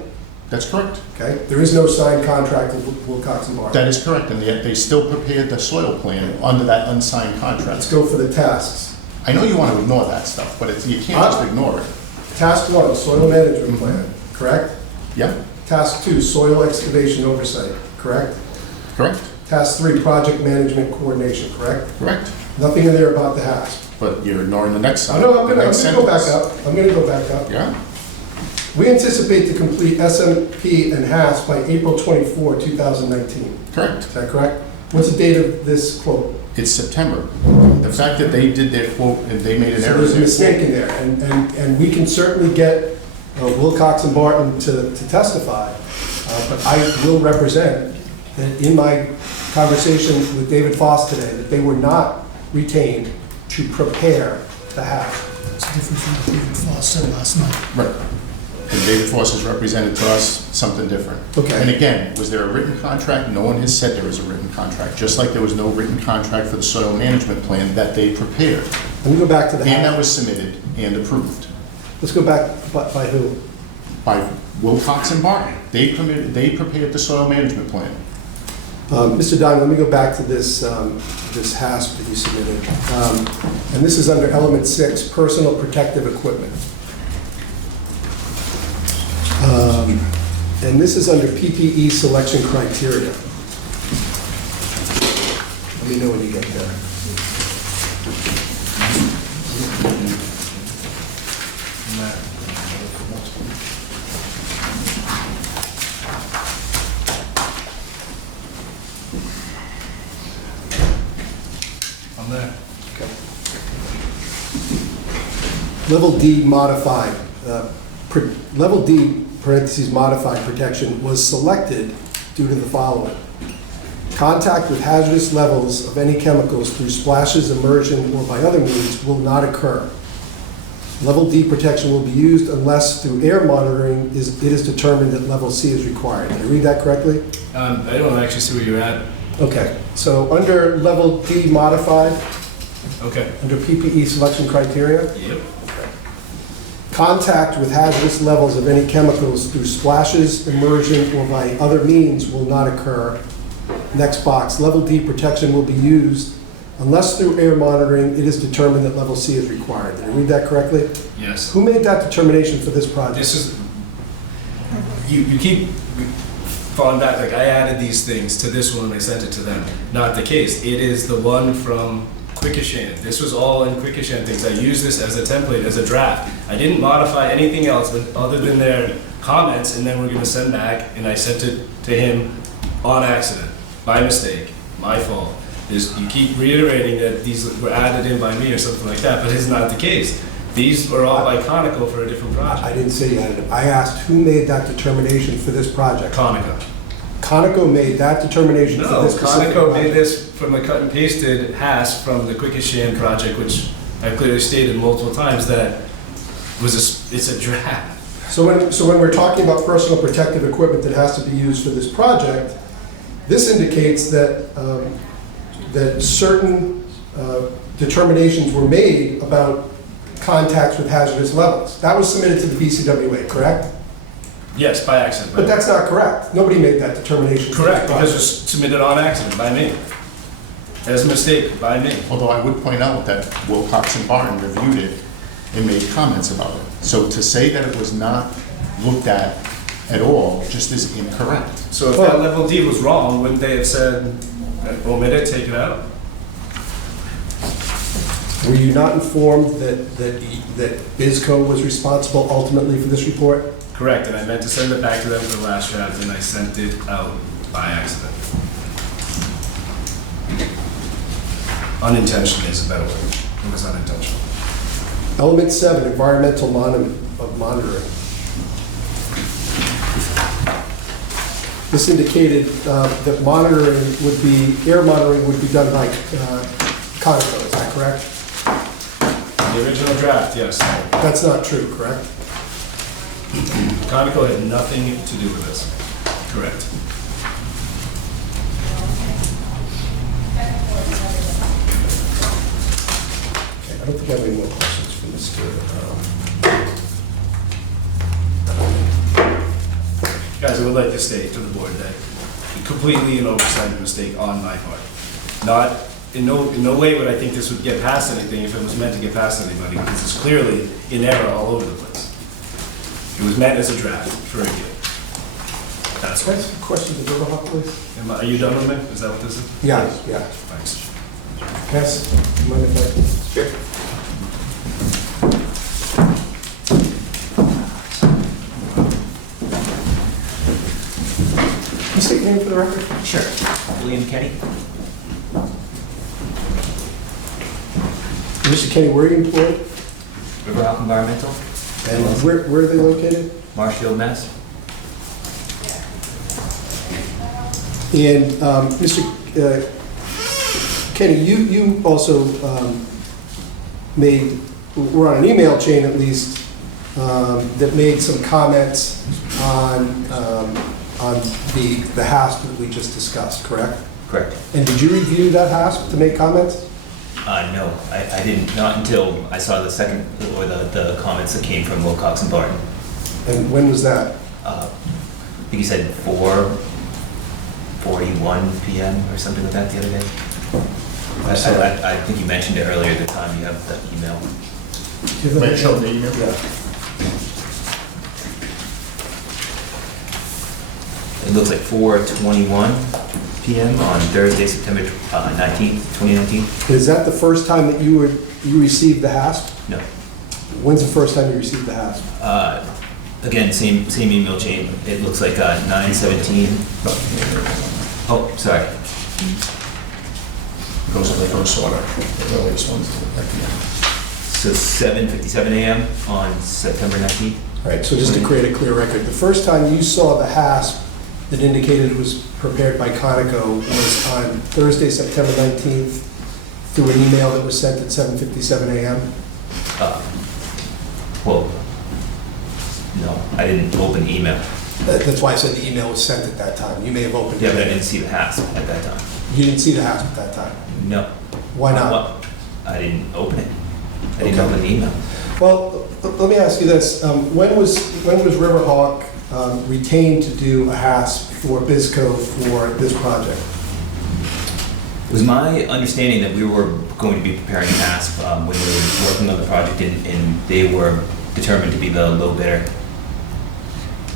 That's correct. okay? There is no signed contract with Wilcox and Barton. That is correct, and yet they still prepared the soil plan under that unsigned Let's contract. go for the tasks. I know you want to ignore that stuff, but you can't just ignore it. Task 1, soil management plan, correct? Yeah, Task 2, soil excavation oversight, correct? correct, Task 3, project management coordination, correct? correct. Nothing in there about the HASP. But you're ignoring the next I side. know, the I'm gonna next go back sentence. up. I'm gonna go back up. Yeah, We anticipate to complete SMP and HASP by April 24, 2019. correct. Is that correct? What's the date of this quote? It's September. The fact that they did their quote and they made an So error. there's a there. mistake in there, and we can certainly get Wilcox and Barton to testify, but I will represent that in my conversation with David Foss today, that they were not retained to prepare the HASP. It's different from what David Foss said last night. Right. And David Foss has represented to us something different. Okay. And again, was there a written contract? No one has said there was a written contract, just like there was no written contract for the soil management plan that they prepared. Let me go back to the And that HASP. was submitted and approved Let's go back by who? by Wilcox and Barton. They prepared the soil management plan. Mr. Don, let me go back to this, this HASP that you submitted. And this is under element 6, personal protective equipment. And this is under PPE selection criteria. Let me know when you get there. I'm there. Level D modified, level D parentheses modified protection was selected due to the following. Contact with hazardous levels of any chemicals through splashes, immersion, or by other means will not occur. Level D protection will be used unless through air monitoring it is determined that level C is required. Did I read that correctly? I don't actually see where you're at. Okay, so under level D modified, Okay. under PPE selection criteria, Yep. contact with hazardous levels of any chemicals through splashes, immersion, or by other means will not occur. Next box, level D protection will be used unless through air monitoring it is determined that level C is required. Did I read that correctly? Yes. Who made that determination for this project? This is, you keep falling back, like I added these things to this one and I sent it to them. Not the case. It is the one from Quikasham. This was all in Quikasham things. I used this as a template, as a draft. I didn't modify anything else other than their comments, and then we're gonna send back, and I sent it to him on accident, by mistake, my fault. You keep reiterating that these were added in by me or something like that, but it's not the case. These were all by Conoco for a different I project. didn't say you added it. I asked who made that determination for this project. Conoco. Conoco made that determination for No, this specific Conoco project. made this from a cut and pasted HAS from the Quikasham project, which I clearly stated multiple times that it's a draft. So when we're talking about personal protective equipment that has to be used for this project, this indicates that, that certain determinations were made about contacts with hazardous levels. That was submitted to the BCWA, correct? Yes, by accident. But that's not correct. Nobody made that determination. for this Correct, because it project. was submitted on accident by me. As a mistake by me. Although I would point out that Wilcox and Barton reviewed it and made comments about it. So to say that it was not looked at all just is incorrect. So if that level D was wrong, wouldn't they have said, omit it, take it out? Were you not informed that BizCo was responsible ultimately for this report? Correct, and I meant to send it back to them for the last draft, and I sent it out by accident. Unintentionally is a better word. It was unintentional. Element 7, environmental monitoring. This indicated that monitoring would be, air monitoring would be done by Conoco, is that correct? The original draft, yes. That's not true, correct? Conoco had nothing to do with this. Correct. Okay, I don't think I have any more questions for Mr. Guys, I would like to state to the board that completely an oversight and mistake on my part. Not, in no way would I think this would get past anything if it was meant to get past anybody, because it's clearly in error all over the place. It was meant as a draft for a year. That's Can I all. ask a question to Dover Hawk, please? Are you done with me? Is that what this is? Yeah. Thanks. Cass, do you mind if I? Can you state your name for the record? Sure. William Kenny? Mr. Kenny, where are you employed? Riverhawk Environmental, And where are they located? Marshfield, Mass. And Mr. Kenny, you also were on an email chain at least, that made some comments on the HASP that we just discussed, correct? Correct. And did you review that HASP to make comments? No, I didn't, not until I saw the second, or the comments that came from Wilcox and Barton. And when was that? I think you said 4 7:41 PM or something like that the other day. I think you mentioned it earlier, the time you have the email. May I show the email? Yeah. It looks like 4:21 PM on Thursday, September 19th, 2019. Is that the first time that you received the HASP? No. When's the first time you received the HASP? Again, same email chain. It looks like 9:17. Oh, sorry. Goes in the first order, the earliest ones at the end. So 7:57 AM on September 19th. All right, so just to create a clear record, the first time you saw the HASP that indicated it was prepared by Conoco was on Thursday, September 19th, through an email that was sent at 7:57 AM? Well, no, I didn't open the email. That's why I said the email was sent at that time. You may have opened it. Yeah, but I didn't see the HASP at that time. You didn't see the HASP at that time? No. Why not? Well, I didn't open it. I didn't Okay. open the email. Well, let me ask you this. When was Riverhawk retained to do a HASP for BISCO for this project? It was my understanding that we were going to be preparing a HASP when we were working on the project, and they were determined to be the low bidder.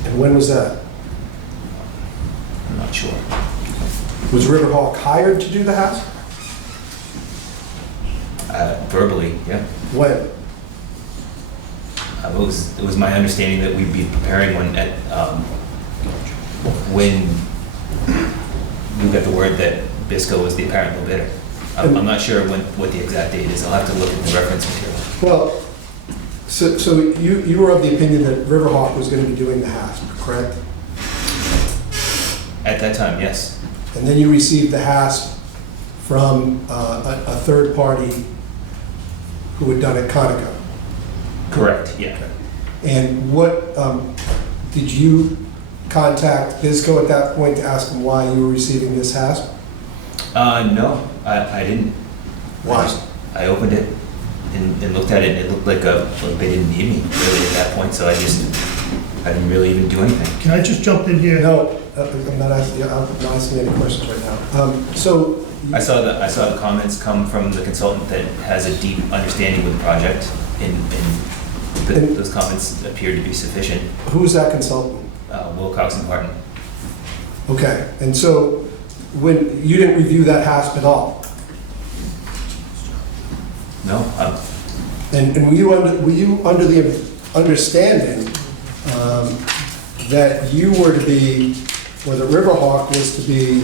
And when was that? I'm not sure. Was Riverhawk hired to do the HASP? Verbally, yeah. When? It was my understanding that we'd be preparing one at, when we got the word that BISCO was the apparent low bidder. I'm not sure what the exact date is. I'll have to look at the reference material. Well, so you were of the opinion that Riverhawk was going to be doing the HASP, correct? At that time, yes. And then you received the HASP from a third party who had done it, Conoco. Correct, yeah. And what, did you contact BISCO at that point to ask them why you were receiving this HASP? No, I didn't. Why? I opened it and looked at it, and it looked like they didn't need me really at that point, so I didn't really even do anything. Can I just jump in here? No, I'm not asking any questions right now. So. I saw the comments come from the consultant that has a deep understanding with the project, and those comments appeared to be sufficient. Who was that consultant? Wilcox and Barton. Okay, and so when, you didn't review that HASP at all? No, And were you under the understanding that you were to be, or that Riverhawk was to be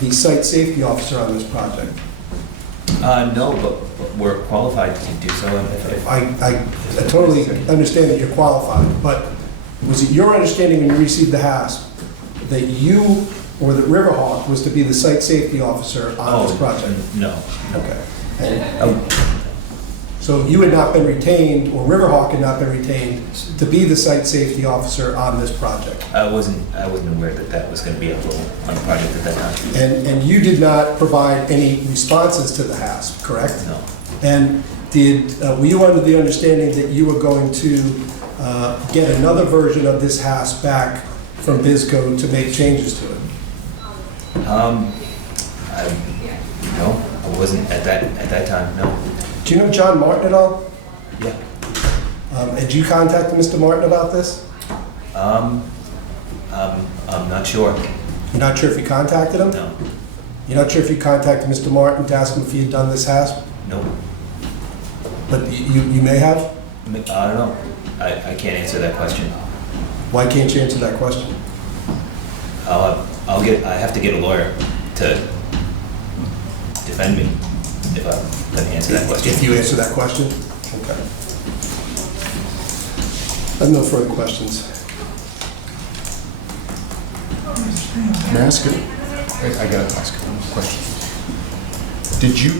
the site safety officer on this project? no, but we're qualified to do so. I totally understand that you're qualified, but was it your understanding when you received the HASP that you or that Riverhawk was to be the site safety officer on this project? No. Okay. So you had not been retained, or Riverhawk had not been retained to be the site safety officer on this project? I wasn't aware that that was going to be a role on the project at that time. And you did not provide any responses to the HASP, correct? No. And were you under the understanding that you were going to get another version of this HASP back from BISCO to make changes to it? No, I wasn't at that time, no. Do you know John Martin at all? Yeah. Had you contacted Mr. Martin about this? I'm not sure. You're not sure if you contacted him? No. You're not sure if you contacted Mr. Martin to ask him if he had done this HASP? Nope. But you may have? I don't know. I can't answer that question. Why can't you answer that question? I have to get a lawyer to defend me if I let me answer that question. If you answer that question? Okay. I have no further questions. May I ask you, I gotta ask you a question. Did you,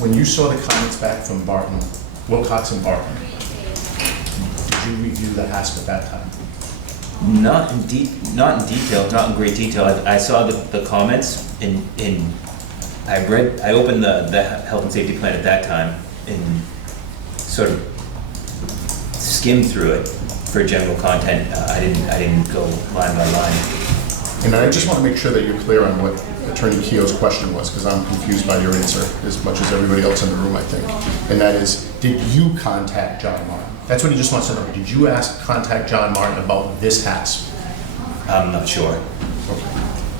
when you saw the comments back from Barton, Wilcox and Barton, did you review the HASP at that time? Not in detail, not in great detail. I saw the comments and I opened the health and safety plan at that time and sort of skimmed through it for general content. I didn't go line by line. And I just want to make sure that you're clear on what Attorney Keogh's question was, because I'm confused by your answer as much as everybody else in the room, I think. And that is, did you contact John Martin? That's what he just wants to know. Did you contact John Martin about this hasp? I'm not sure.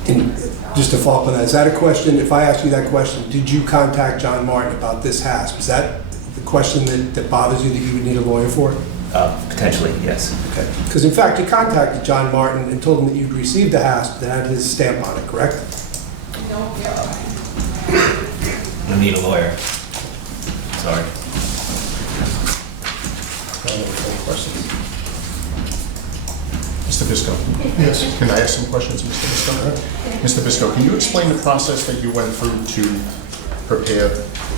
And just to follow up on that, is that a question, if I ask you that question, did you contact John Martin about this hasp? Is that the question that bothers you, that you would need a lawyer for? Potentially, yes. Okay. Because in fact, you contacted John Martin and told him that you'd received the hasp that had his stamp on it, correct? I need a lawyer. Sorry. Any questions? Mr. Bisco? Yes. Can I ask some questions, Mr. Bisco? Mr. Bisco, can you explain the process that you went through to prepare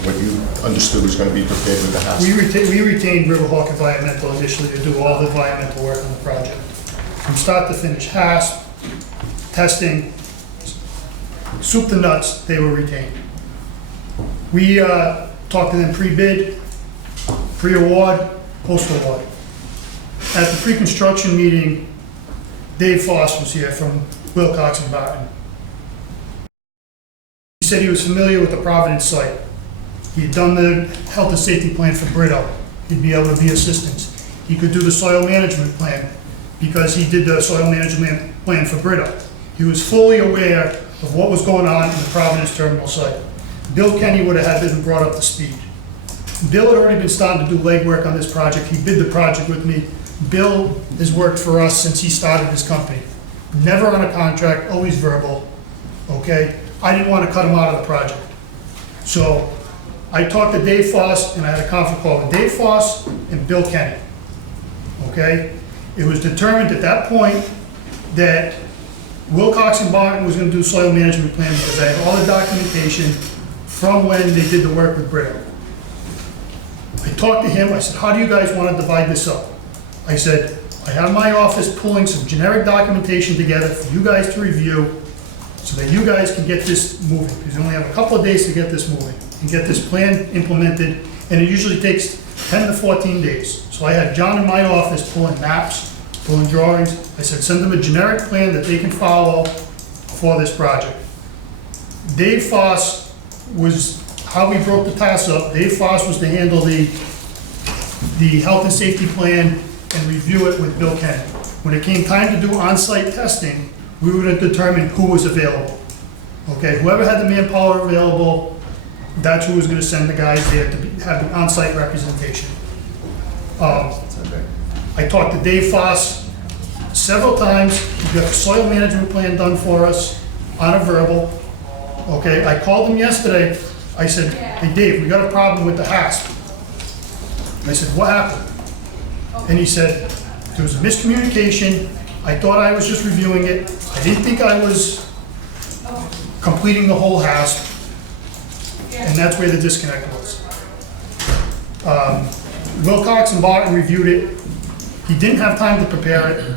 what you understood was going to be prepared with the hasp? We retained Riverhawk Environmental initially to do all the environmental work on the project. From start to finish, HASP, testing, soup to nuts, they were retained. We talked to them pre-bid, pre-award, post-award. At the pre-construction meeting, Dave Foss was here from Wilcox and Barton. He said he was familiar with the Providence site. He had done the health and safety plan for Bristol. He'd be able to be assistance. He could do the soil management plan because he did the soil management plan for Bristol. He was fully aware of what was going on in the Providence terminal site. Bill Kenny would have had been brought up to speed. Bill had already been starting to do legwork on this project. He bid the project with me. Bill has worked for us since he started his company. Never on a contract, always verbal, okay? I didn't want to cut him out of the project. So I talked to Dave Foss, and I had a conference call with Dave Foss and Bill Kenny, okay? It was determined at that point that Wilcox and Barton was going to do soil management plan because I had all the documentation from when they did the work with Bristol. I talked to him, I said, how do you guys want to divide this up? I said, I have my office pulling some generic documentation together for you guys to review so that you guys can get this moving. Because we only have a couple of days to get this moving and get this plan implemented, and it usually takes 10 to 14 days. So I had John in my office pulling maps, pulling drawings. I said, send them a generic plan that they can follow for this project. Dave Foss was, how we broke the task up, Dave Foss was to handle the health and safety plan and review it with Bill Kenny. When it came time to do on-site testing, we were going to determine who was available. Okay, whoever had the manpower available, that's who was going to send the guys there to have the on-site representation. I talked to Dave Foss several times. He got the soil management plan done for us on a verbal. Okay, I called him yesterday. I said, hey Dave, we got a problem with the HASP. I said, what happened? And he said, there was a miscommunication. I thought I was just reviewing it. I didn't think I was completing the whole HASP. And that's where the disconnect was. Wilcox and Barton reviewed it. He didn't have time to prepare it.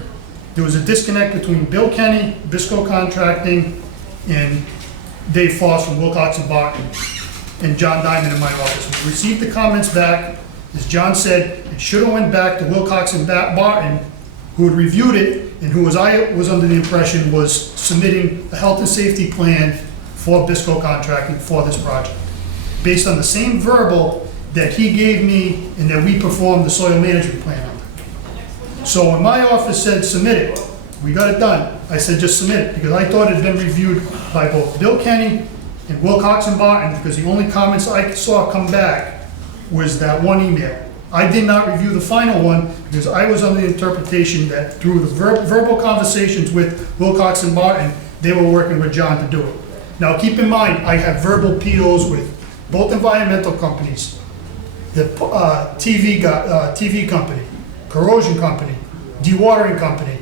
There was a disconnect between Bill Kenny, Bisco Contracting, and Dave Foss from Wilcox and Barton, and John Diamond in my office. We received the comments back. As John said, it should have went back to Wilcox and Barton, who had reviewed it, and who I was under the impression was submitting a health and safety plan for Bisco Contracting for this project, based on the same verbal that he gave me and that we performed the soil management plan on. So when my office said submit it, we got it done, I said just submit it, because I thought it had been reviewed by both Bill Kenny and Wilcox and Barton, because the only comments I saw come back was that one email. I did not review the final one because I was under the interpretation that through the verbal conversations with Wilcox and Barton, they were working with John to do it. Now keep in mind, I have verbal POs with both environmental companies, the TV company, corrosion company, dewatering company,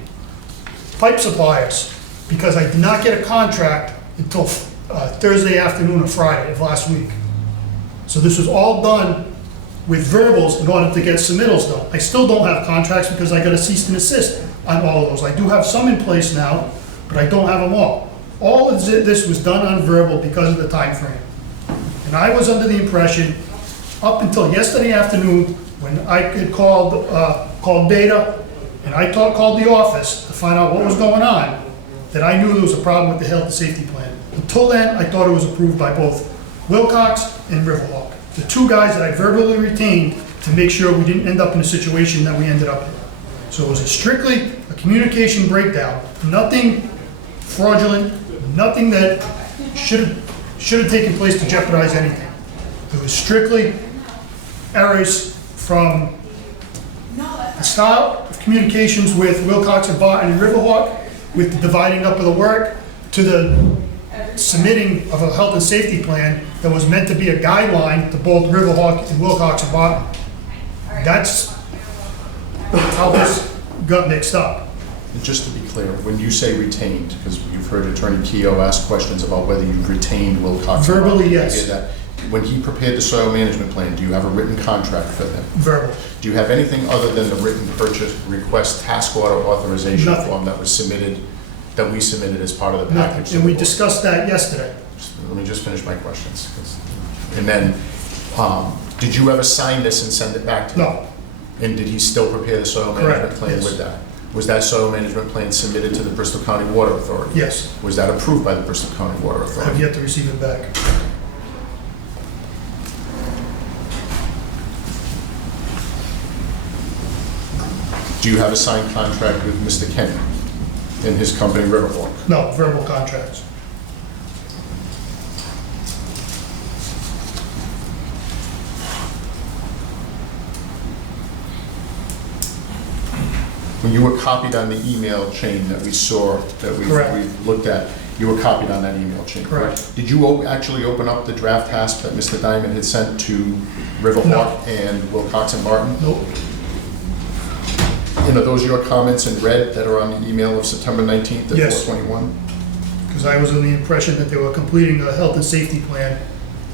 pipe suppliers, because I did not get a contract until Thursday afternoon or Friday of last week. So this was all done with verbals in order to get submittals done. I still don't have contracts because I got a cease and desist on all of those. I do have some in place now, but I don't have them all. All of this was done on verbal because of the time frame. And I was under the impression, up until yesterday afternoon, when I had called Beta, and I called the office to find out what was going on, that I knew there was a problem with the health and safety plan. Until then, I thought it was approved by both Wilcox and Riverwalk, the two guys that I verbally retained to make sure we didn't end up in a situation that we ended up in. So it was strictly a communication breakdown, nothing fraudulent, nothing that should have taken place to jeopardize anything. It was strictly errors from the style of communications with Wilcox and Barton and Riverwalk, with the dividing up of the work, to the submitting of a health and safety plan that was meant to be a guideline to both Riverwalk and Wilcox and Barton. That's how this got mixed up. And just to be clear, when you say retained, because you've heard Attorney Keough ask questions about whether you've retained Wilcox. Verbally, yes. You get that. When he prepared the soil management plan, do you have a written contract for him? Verbal. Do you have anything other than the written purchase request task order authorization Nothing. form that was submitted, that we submitted as part of the package? Nothing. And we discussed that yesterday. Let me just finish my questions. And then, did you ever sign this and send it back to him? No. And did he still prepare the soil management Correct, plan yes. with that? Was that soil management plan submitted to the Bristol County Water Authority? Yes. Was that approved by the Bristol County Water I have Authority? yet to receive it back. Do you have a signed contract with Mr. Kenny and his company Riverwalk? No, verbal contracts. When you were copied on the email chain that we saw, that we Correct. looked at, you were copied on that email chain, correct? Correct. Did you actually open up the draft HASP that Mr. Diamond had sent to Riverwalk and Wilcox and Barton? Nope. And are those your comments in red that are on the email of September 19th at Yes. 4:21? Because I was under the impression that they were completing a health and safety plan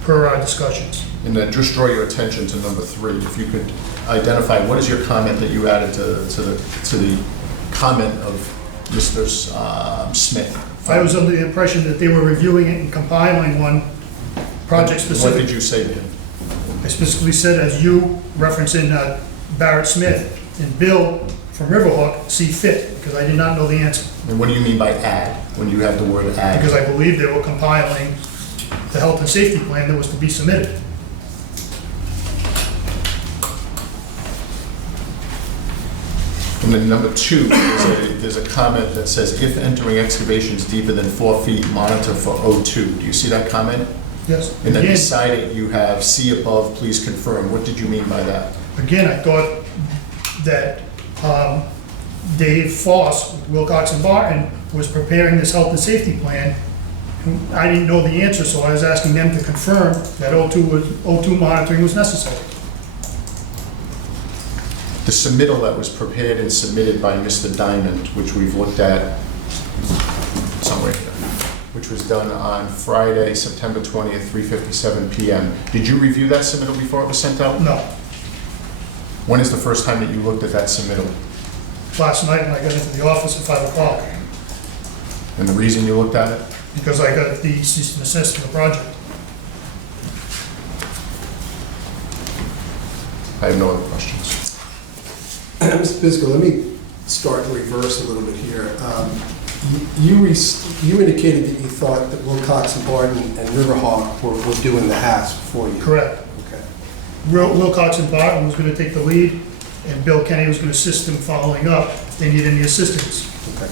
per our discussions. And then just draw your attention to number 3. If you could identify, what is your comment that you added to the comment of Mr. Smith? I was under the impression that they were reviewing it and compiling one project What specific. did you say to him? I specifically said, as you referencing Barrett Smith and Bill from Riverhawk see fit, because I did not know the answer. And what do you mean by add, when you have the word add? Because I believe they were compiling the health and safety plan that was to be submitted. And then number 2, there's a comment that says, if entering excavations deeper than 4 feet, monitor for O2. Do you see that comment? Yes. And then Again, beside it, you have see above, please confirm. What did you mean by that? again, I thought that Dave Foss with Wilcox and Barton was preparing this health and safety plan. I didn't know the answer, so I was asking them to confirm that O2 monitoring was necessary. The submittal that was prepared and submitted by Mr. Diamond, which we've looked at somewhere here, which was done on Friday, September 20th, 3:57 PM. Did you review that submittal before it was sent out? No. When is the first time that you looked at that submittal? Last night when I got into the office at 5 o'clock, And the reason you looked at it? because I got the cease and desist for the project. I have no other questions. Mr. Bisco, let me start in reverse a little bit here. You indicated that you thought that Wilcox and Barton and Riverhawk were doing the HASP for you. Correct. Okay. Wilcox and Barton was gonna take the lead, and Bill Kenny was gonna assist them following up if they need any assistance. Okay.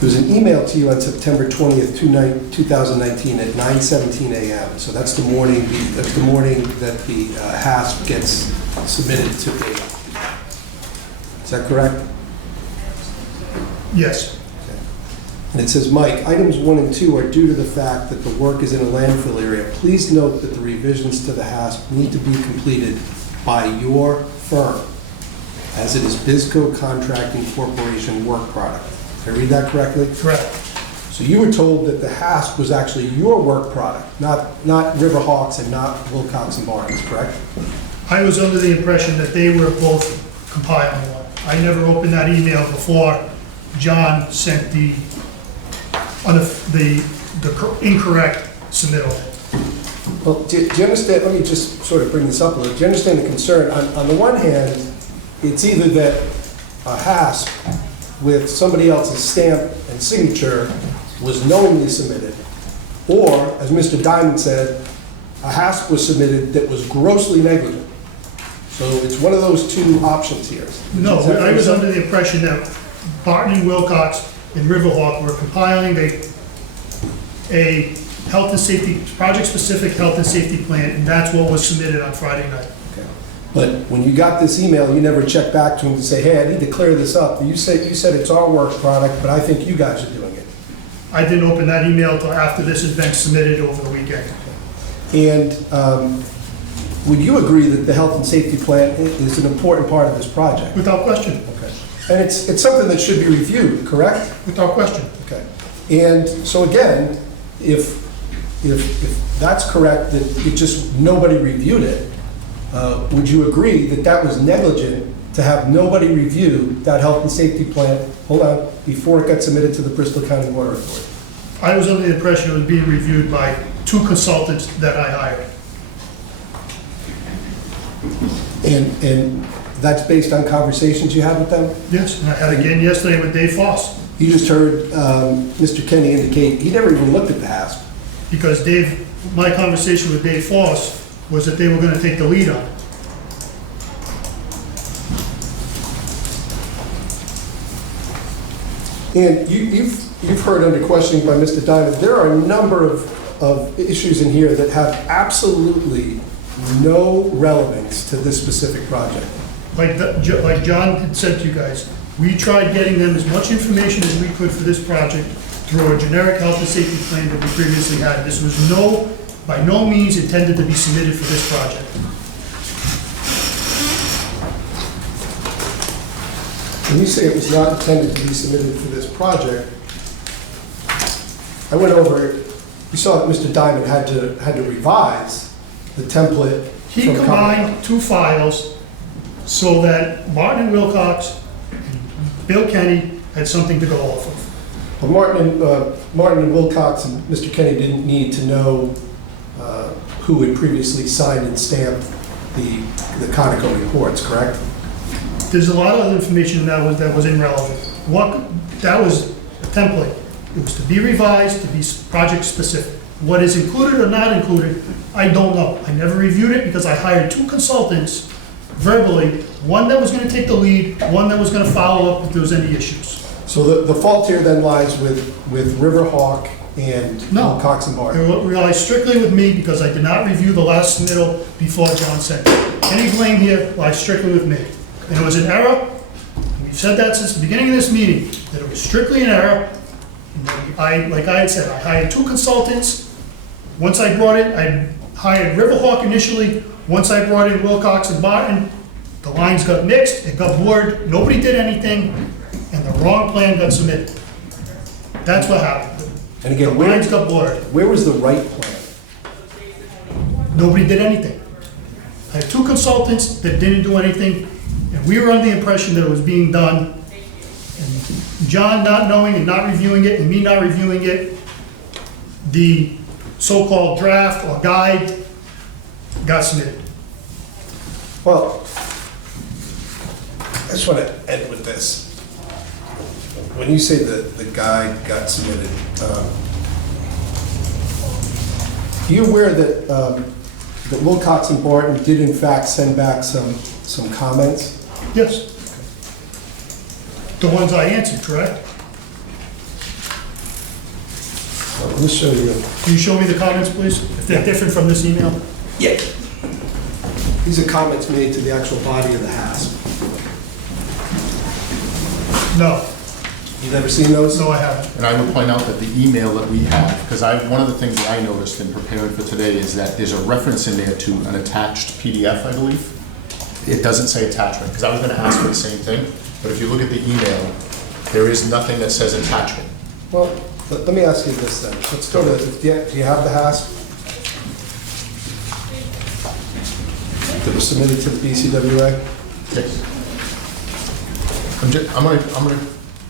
There was an email to you on September 20th, 2019 at 9:17 a.m. So that's the morning that the HASP gets submitted to data. Is that correct? Yes. And it says, Mike, items 1 and 2 are due to the fact that the work is in a landfill area. Please note that the revisions to the HASP need to be completed by your firm, as it is Bisco Contracting Corporation work product. Did I read that correctly? Correct. So you were told that the HASP was actually your work product, not Riverhawks and not Wilcox and Barnes, correct? I was under the impression that they were both compiling one. I never opened that email before John sent the incorrect submittal. Well, do you understand, let me just sort of bring this up a little. Do you understand the concern? On the one hand, it's either that a HASP with somebody else's stamp and signature was knowingly submitted, or, as Mr. Diamond said, a HASP was submitted that was grossly negligent. So it's one of those two options here. No, Is that I was fair? under the impression that Barton and Wilcox and Riverhawk were compiling a health and safety, project-specific health and safety plan, and that's what was submitted on Friday night. Okay. But when you got this email, you never checked back to him to say, hey, I need to clear this up. You said it's our work product, but I think you guys are doing it. I didn't open that email until after this has been submitted over the weekend. And would you agree that the health and safety plan is an important part of this project? Without question, Okay. And it's something that should be reviewed, correct? without question. Okay. And so again, if that's correct, that it just, nobody reviewed it, would you agree that that was negligent to have nobody review that health and safety plan, hold on, before it got submitted to the Bristol County Water Authority? I was under the impression it was being reviewed by 2 consultants that I hired. And that's based on conversations you had with them? Yes, and I had again yesterday with Dave Foss, You just heard Mr. Kenny indicate he never even looked at the HASP. because my conversation with Dave Foss was that they were gonna take the lead on it. And you've heard under questioning by Mr. Diamond, there are a number of issues in here that have absolutely no relevance to this specific project. Like John had said to you guys, we tried getting them as much information as we could for this project through a generic health and safety plan that we previously had. This was by no means intended to be submitted for this project. When you say it was not intended to be submitted for this project, I went over it, you saw that Mr. Diamond had to revise the template. He from combined 2 files so that Martin and Wilcox and Bill Kenny had something to go off of. But Martin and Wilcox and Mr. Kenny didn't need to know who had previously signed and stamped the Conoco reports, correct? There's a lot of other information that was irrelevant. That was a template. It was to be revised, to be project specific. What is included or not included, I don't know. I never reviewed it because I hired 2 consultants verbally, one that was gonna take the lead, one that was gonna follow up if there was any issues. So the fault here then lies with Riverhawk and No. Wilcox and It Barton. relies strictly with me because I did not review the last submittal before John sent it. Any blame here lies strictly with me. And it was an error. We've said that since the beginning of this meeting, that it was strictly an error. And like I had said, I hired 2 consultants. Once I brought it, I hired Riverhawk initially. Once I brought in Wilcox and Barton, the lines got mixed, it got blurred, nobody did anything, and the wrong plan got submitted. That's what happened. And again, The lines got blurred. where was the right plan? Nobody did anything. I had 2 consultants that didn't do anything, and we were under the impression that it was being done. And John not knowing and not reviewing it, and me not reviewing it, the so-called draft or guide got submitted. Well, I just want to end with this. When you say that the guide got submitted, are you aware that that Wilcox and Barton did in fact send back some comments? Yes. The ones I answered, correct? Let me show you. Can you show me the comments, please? If they're different from this email? Yeah. These are comments made to the actual body of the HASP. No, You've ever seen those? no, I haven't. And I would point out that the email that we have, because one of the things that I noticed in preparing for today is that there's a reference in there to an attached PDF, I believe. It doesn't say attachment, because I was gonna ask for the same thing, but if you look at the email, there is nothing that says attachment. Well, let me ask you this then. Let's go to, do you have the HASP? That was submitted to the BCWA? Yes.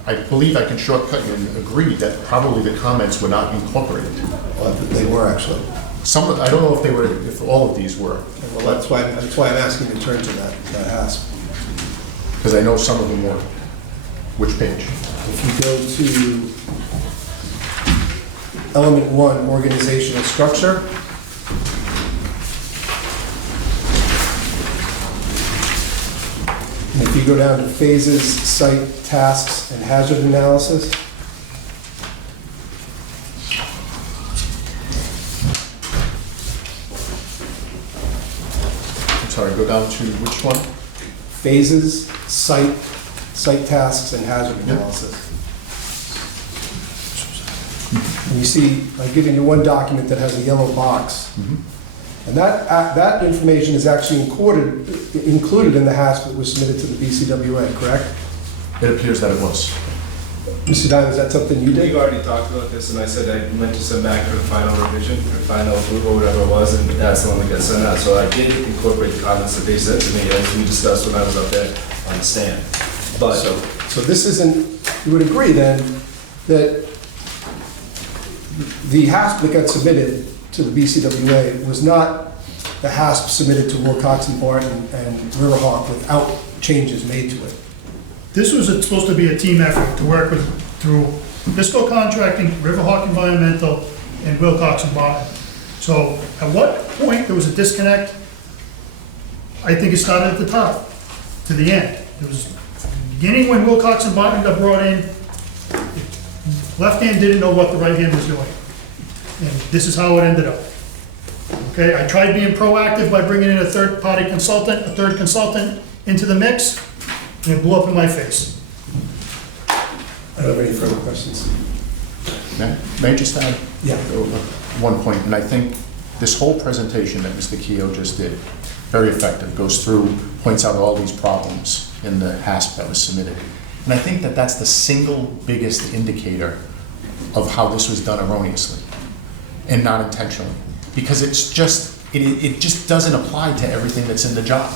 I believe I can shortcut you and agree that probably the comments were not incorporated. Well, they were actually. I don't know if all of these were, Well, that's why I'm asking to turn to that HASP. because I know some of them were. Which page? If you go to element 1, organizational structure, and if you go down to phases, site, tasks, and hazard analysis, I'm sorry, go down to which one? phases, site, tasks, and hazard analysis. And you see, I've given you one document that has a yellow box. And that information is actually included in the HASP that was submitted to the BCWA, correct? It appears that it was. Mr. Diamond, is that something you We did? already talked about this, and I said I meant to send back for the final revision, or final approval, whatever it was, and that's the one that got sent out. So I did incorporate the comments that they sent to me, as we discussed when I was up there on the stand. But, So this isn't, you would agree then that the HASP that got submitted to the BCWA was not the HASP submitted to Wilcox and Barton and Riverhawk without changes made to it. This was supposed to be a team effort to work with, through Bristol Contracting, Riverhawk Environmental, and Wilcox and Barton. So at what point there was a disconnect? I think it started at the top, to the end. It was beginning when Wilcox and Barton got brought in, left hand didn't know what the right hand was doing. And this is how it ended up. Okay, I tried being proactive by bringing in a third consultant into the mix, and it blew up in my face. I don't have any further questions. May I just add? Yeah. One point, and I think this whole presentation that Mr. Keough just did, very effective, goes through, points out all these problems in the HASP that was submitted. And I think that that's the single biggest indicator of how this was done erroneously and not intentionally. Because it's just, it just doesn't apply to everything that's in the job.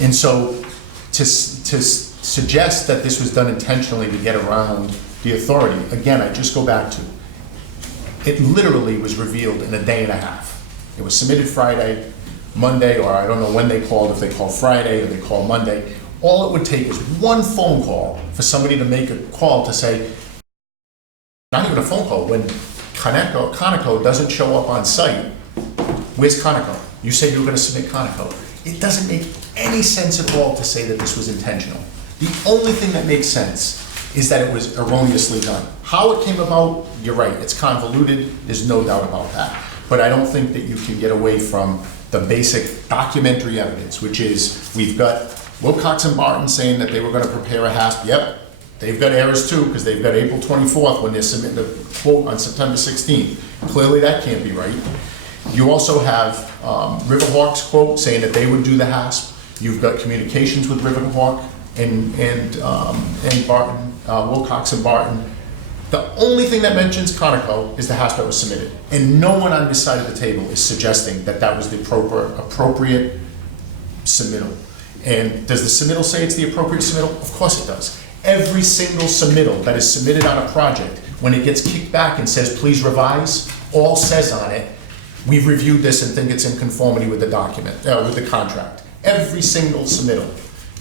And so to suggest that this was done intentionally to get around the authority, again, I just go back to, it literally was revealed in a day and a half. It was submitted Friday, Monday, or I don't know when they called, if they called Friday or they called Monday. All it would take is one phone call for somebody to make a call to say, not even a phone call, when Conoco doesn't show up on site, where's Conoco? You said you were gonna submit Conoco. It doesn't make any sense at all to say that this was intentional. The only thing that makes sense is that it was erroneously done. How it came about, you're right, it's convoluted, there's no doubt about that. But I don't think that you can get away from the basic documentary evidence, which is, we've got Wilcox and Barton saying that they were gonna prepare a HASP. Yep, they've got errors too, because they've got April 24th when they're submitting the quote on September 16th. Clearly that can't be right. You also have Riverhawk's quote saying that they would do the HASP. You've got communications with Riverhawk and Barton, Wilcox and Barton. The only thing that mentions Conoco is the HASP that was submitted. And no one on this side of the table is suggesting that that was the appropriate submittal. And does the submittal say it's the appropriate submittal? Of course it does. Every single submittal that is submitted on a project, when it gets kicked back and says, please revise, all says on it, we've reviewed this and think it's in conformity with the document, with the contract. Every single submittal.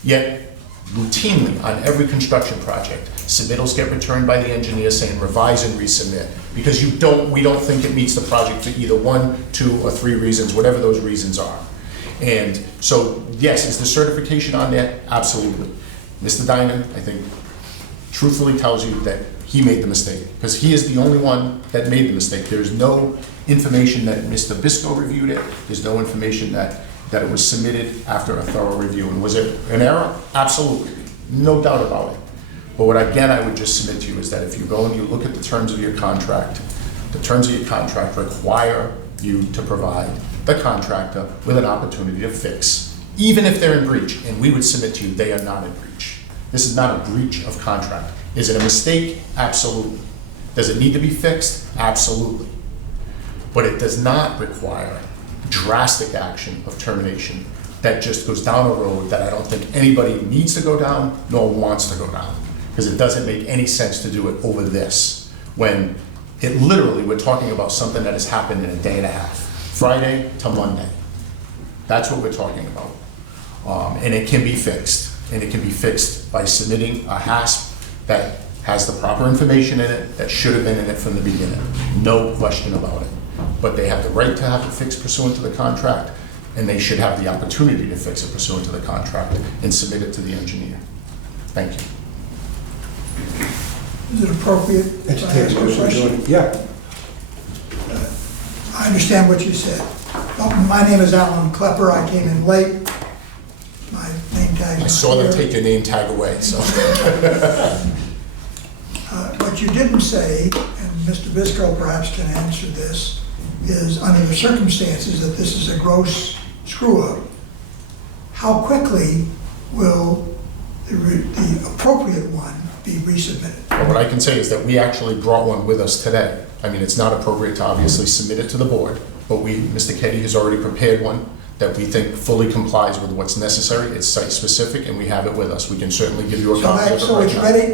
Yet, routinely, on every construction project, submittals get returned by the engineer saying revise and resubmit. Because we don't think it meets the project for either 1, 2, or 3 reasons, whatever those reasons are. And so, yes, is the certification on there? Absolutely. Mr. Diamond, I think, truthfully tells you that he made the mistake, because he is the only one that made the mistake. There's no information that Mr. Bisco reviewed it. There's no information that it was submitted after a thorough review. And was it an error? Absolutely. No doubt about it. But what, again, I would just submit to you is that if you go and you look at the terms of your contract, the terms of your contract require you to provide the contractor with an opportunity to fix, even if they're in breach. And we would submit to you, they are not in breach. This is not a breach of contract. Is it a mistake? Absolutely. Does it need to be fixed? Absolutely. But it does not require drastic action of termination that just goes down a road that I don't think anybody needs to go down nor wants to go down. Because it doesn't make any sense to do it over this, when it literally, we're talking about something that has happened in a day and a half, Friday to Monday. That's what we're talking about. And it can be fixed. And it can be fixed by submitting a HASP that has the proper information in it, that should have been in it from the beginning. No question about it. But they have the right to have it fixed pursuant to the contract, and they should have the opportunity to fix it pursuant to the contract and submit it to the engineer. Thank you. Is it appropriate if I Entertain ask a a motion, question? John. Yeah. I understand what you said. My name is Alan Klepper. I came in late. My name tag is I saw them here. take your name tag away, so. What you didn't say, and Mr. Bisco perhaps can answer this, is under the circumstances that this is a gross screw-up, how quickly will the appropriate one be resubmitted? But what I can say is that we actually brought one with us today. I mean, it's not appropriate to obviously submit it to the board, but Mr. Keddy has already prepared one that we think fully complies with what's necessary. It's site-specific, and we have it with us. We can certainly give you a copy of it So right it's now. ready,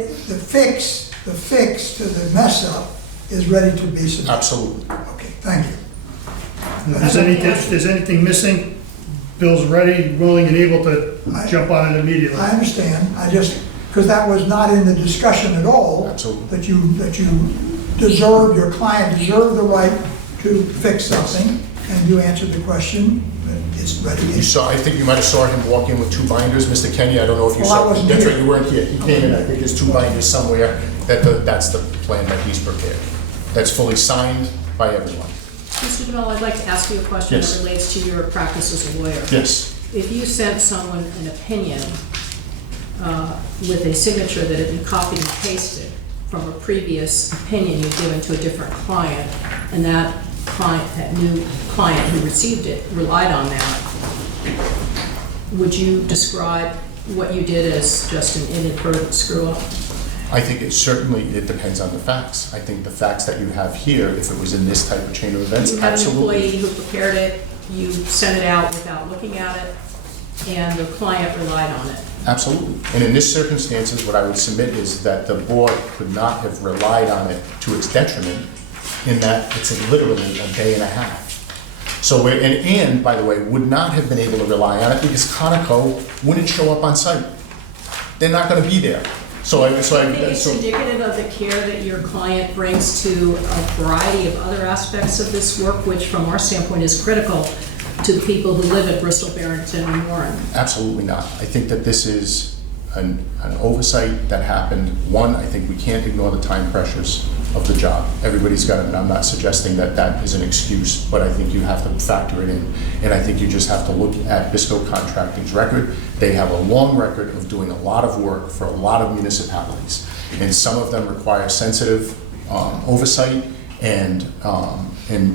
the fix to the mess-up is ready to be submitted? Absolutely. Okay, thank you. If there's anything missing, Bill's ready, willing, and able to jump on it immediately. I understand, I just, because that was not in the discussion at all. Absolutely. That you deserve, your client deserved the right to fix something, and you answered the question, that it's ready. You saw, I think you might have saw him walk in with two binders, Mr. Kenny. I don't know if you Well, I saw. wasn't That's here. right, you weren't here. He came in, I think there's two binders somewhere. That's the plan that he's prepared. That's fully signed by everyone. Mr. DeMello, I'd like to ask you a question Yes. that relates to your practice as a lawyer. Yes. If you sent someone an opinion with a signature that had been copied and pasted from a previous opinion you'd given to a different client, and that new client who received it relied on that, would you describe what you did as just an inadvertent screw-up? I think it depends on the facts. I think the facts that you have here, if it was in this type of chain of events, You had an absolutely. employee who prepared it, you sent it out without looking at it, and the client relied on it. Absolutely. And in this circumstances, what I would submit is that the board could not have relied on it to its detriment in that it's literally a day and a half. So, and by the way, would not have been able to rely on it because Conoco wouldn't show up on site. They're not gonna be there. I think it's indicative of the care that your client brings to a variety of other aspects of this work, which from our standpoint is critical to the people who live at Bristol, Barrington, and Warren. Absolutely not. I think that this is an oversight that happened. One, I think we can't ignore the time pressures of the job. Everybody's got it, and I'm not suggesting that that is an excuse, but I think you have to factor it in. And I think you just have to look at Bisco Contracting's record. They have a long record of doing a lot of work for a lot of municipalities. And some of them require sensitive oversight, and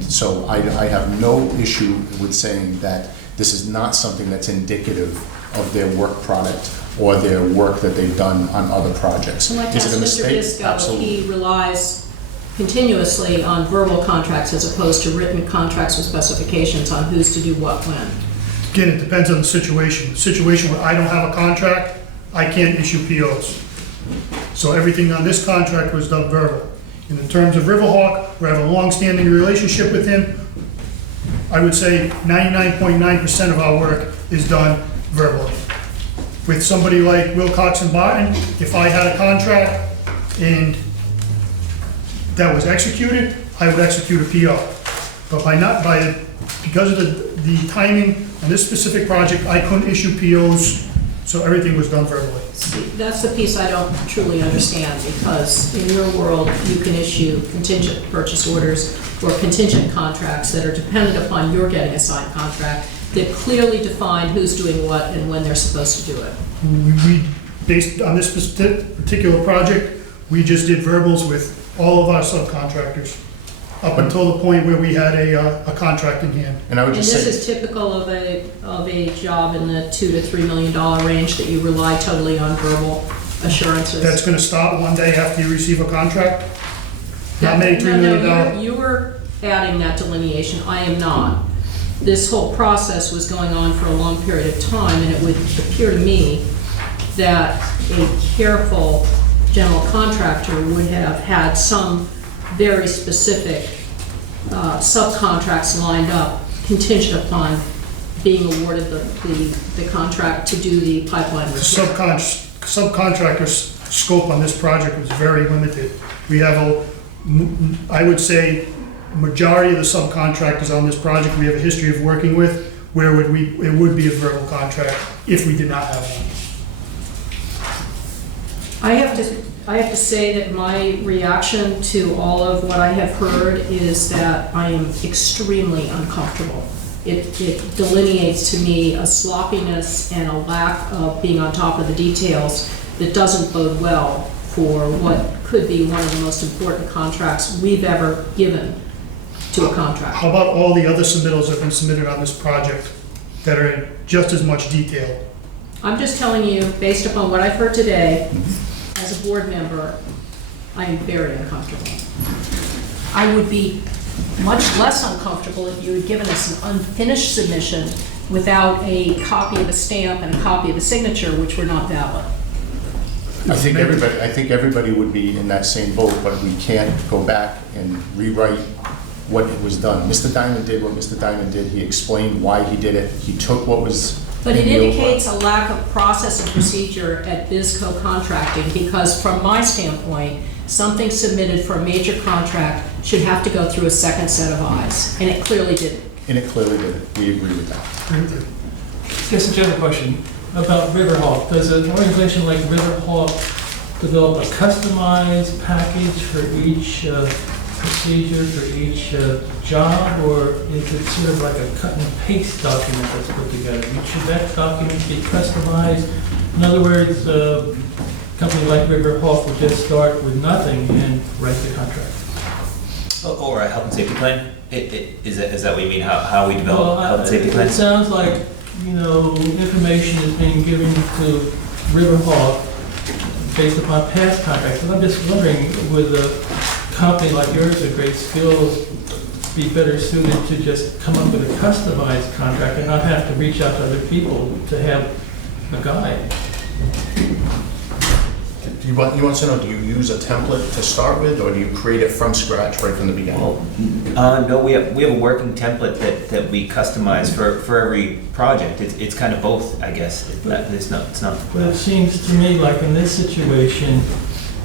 so I have no issue with saying that this is not something that's indicative of their work product or their work that they've done on other projects. I'd like to Is ask it a Mr. mistake? Bisco if Absolutely. he relies continuously on verbal contracts as opposed to written contracts with specifications on who's to do what when. Again, it depends on the situation. The situation where I don't have a contract, I can't issue POs. So everything on this contract was done verbal. In the terms of Riverhawk, we have a long-standing relationship with him. I would say 99.9% of our work is done verbally. With somebody like Wilcox and Barton, if I had a contract and that was executed, I would execute a PO. But because of the timing on this specific project, I couldn't issue POs, so everything was done verbally. See, that's the piece I don't truly understand, because in your world, you can issue contingent purchase orders or contingent contracts that are dependent upon your getting a signed contract that clearly define who's doing what and when they're supposed to do it. We, based on this particular project, we just did verbals with all of our subcontractors, up until the point where we had a contract in hand. And I would And just this say, is typical of a job in the $2 to $3 million range that you rely totally on verbal assurances. That's gonna stop one day after you receive a contract? Not many $3 No, million. you're adding that delineation, I am not. This whole process was going on for a long period of time, and it would appear to me that a careful general contractor would have had some very specific subcontracts lined up contingent upon being awarded the contract to do the pipeline repair. Subcontractors scope on this project was very limited. We have I would say, majority of the subcontractors on this project, we have a history of working with, where it would be a verbal contract if we did not have one. I have to say that my reaction to all of what I have heard is that I am extremely uncomfortable. It delineates to me a sloppiness and a lack of being on top of the details that doesn't bode well for what could be one of the most important contracts we've ever given to a contractor. How about all the other submittals that have been submitted on this project that are in just as much detail? I'm just telling you, based upon what I've heard today, as a board member, I am very uncomfortable. I would be much less uncomfortable if you had given us an unfinished submission without a copy of a stamp and a copy of a signature, which were not valid. I think everybody would be in that same boat, but we can't go back and rewrite what was done. Mr. Diamond did what Mr. Diamond did. He explained why he did it. He took what was... But it indicates a lack of process and procedure at BizCo Contracting, because from my standpoint, something submitted for a major contract should have to go through a second set of eyes, and it clearly didn't. And it clearly didn't. We agree with that. Just a general question about Riverhawk. Does an organization like Riverhawk develop a customized package for each procedure, for each job, or is it sort of like a cut and paste document that's put together? Should that document be customized? In other words, a company like Riverhawk would just start with nothing and write the contract. Or a health and safety plan? Is that what you mean, how we develop health and safety It plans? sounds like, information is being given to Riverhawk based upon past contracts. And I'm just wondering, with a company like yours with great skills, be better suited to just come up with a customized contract and not have to reach out to other people to have a guide? You want to know, do you use a template to start with, or do you create it from scratch right from the beginning? Well, no, we have a working template that we customize for every project. It's kind of both, I guess. It's not. But it seems to me like in this situation,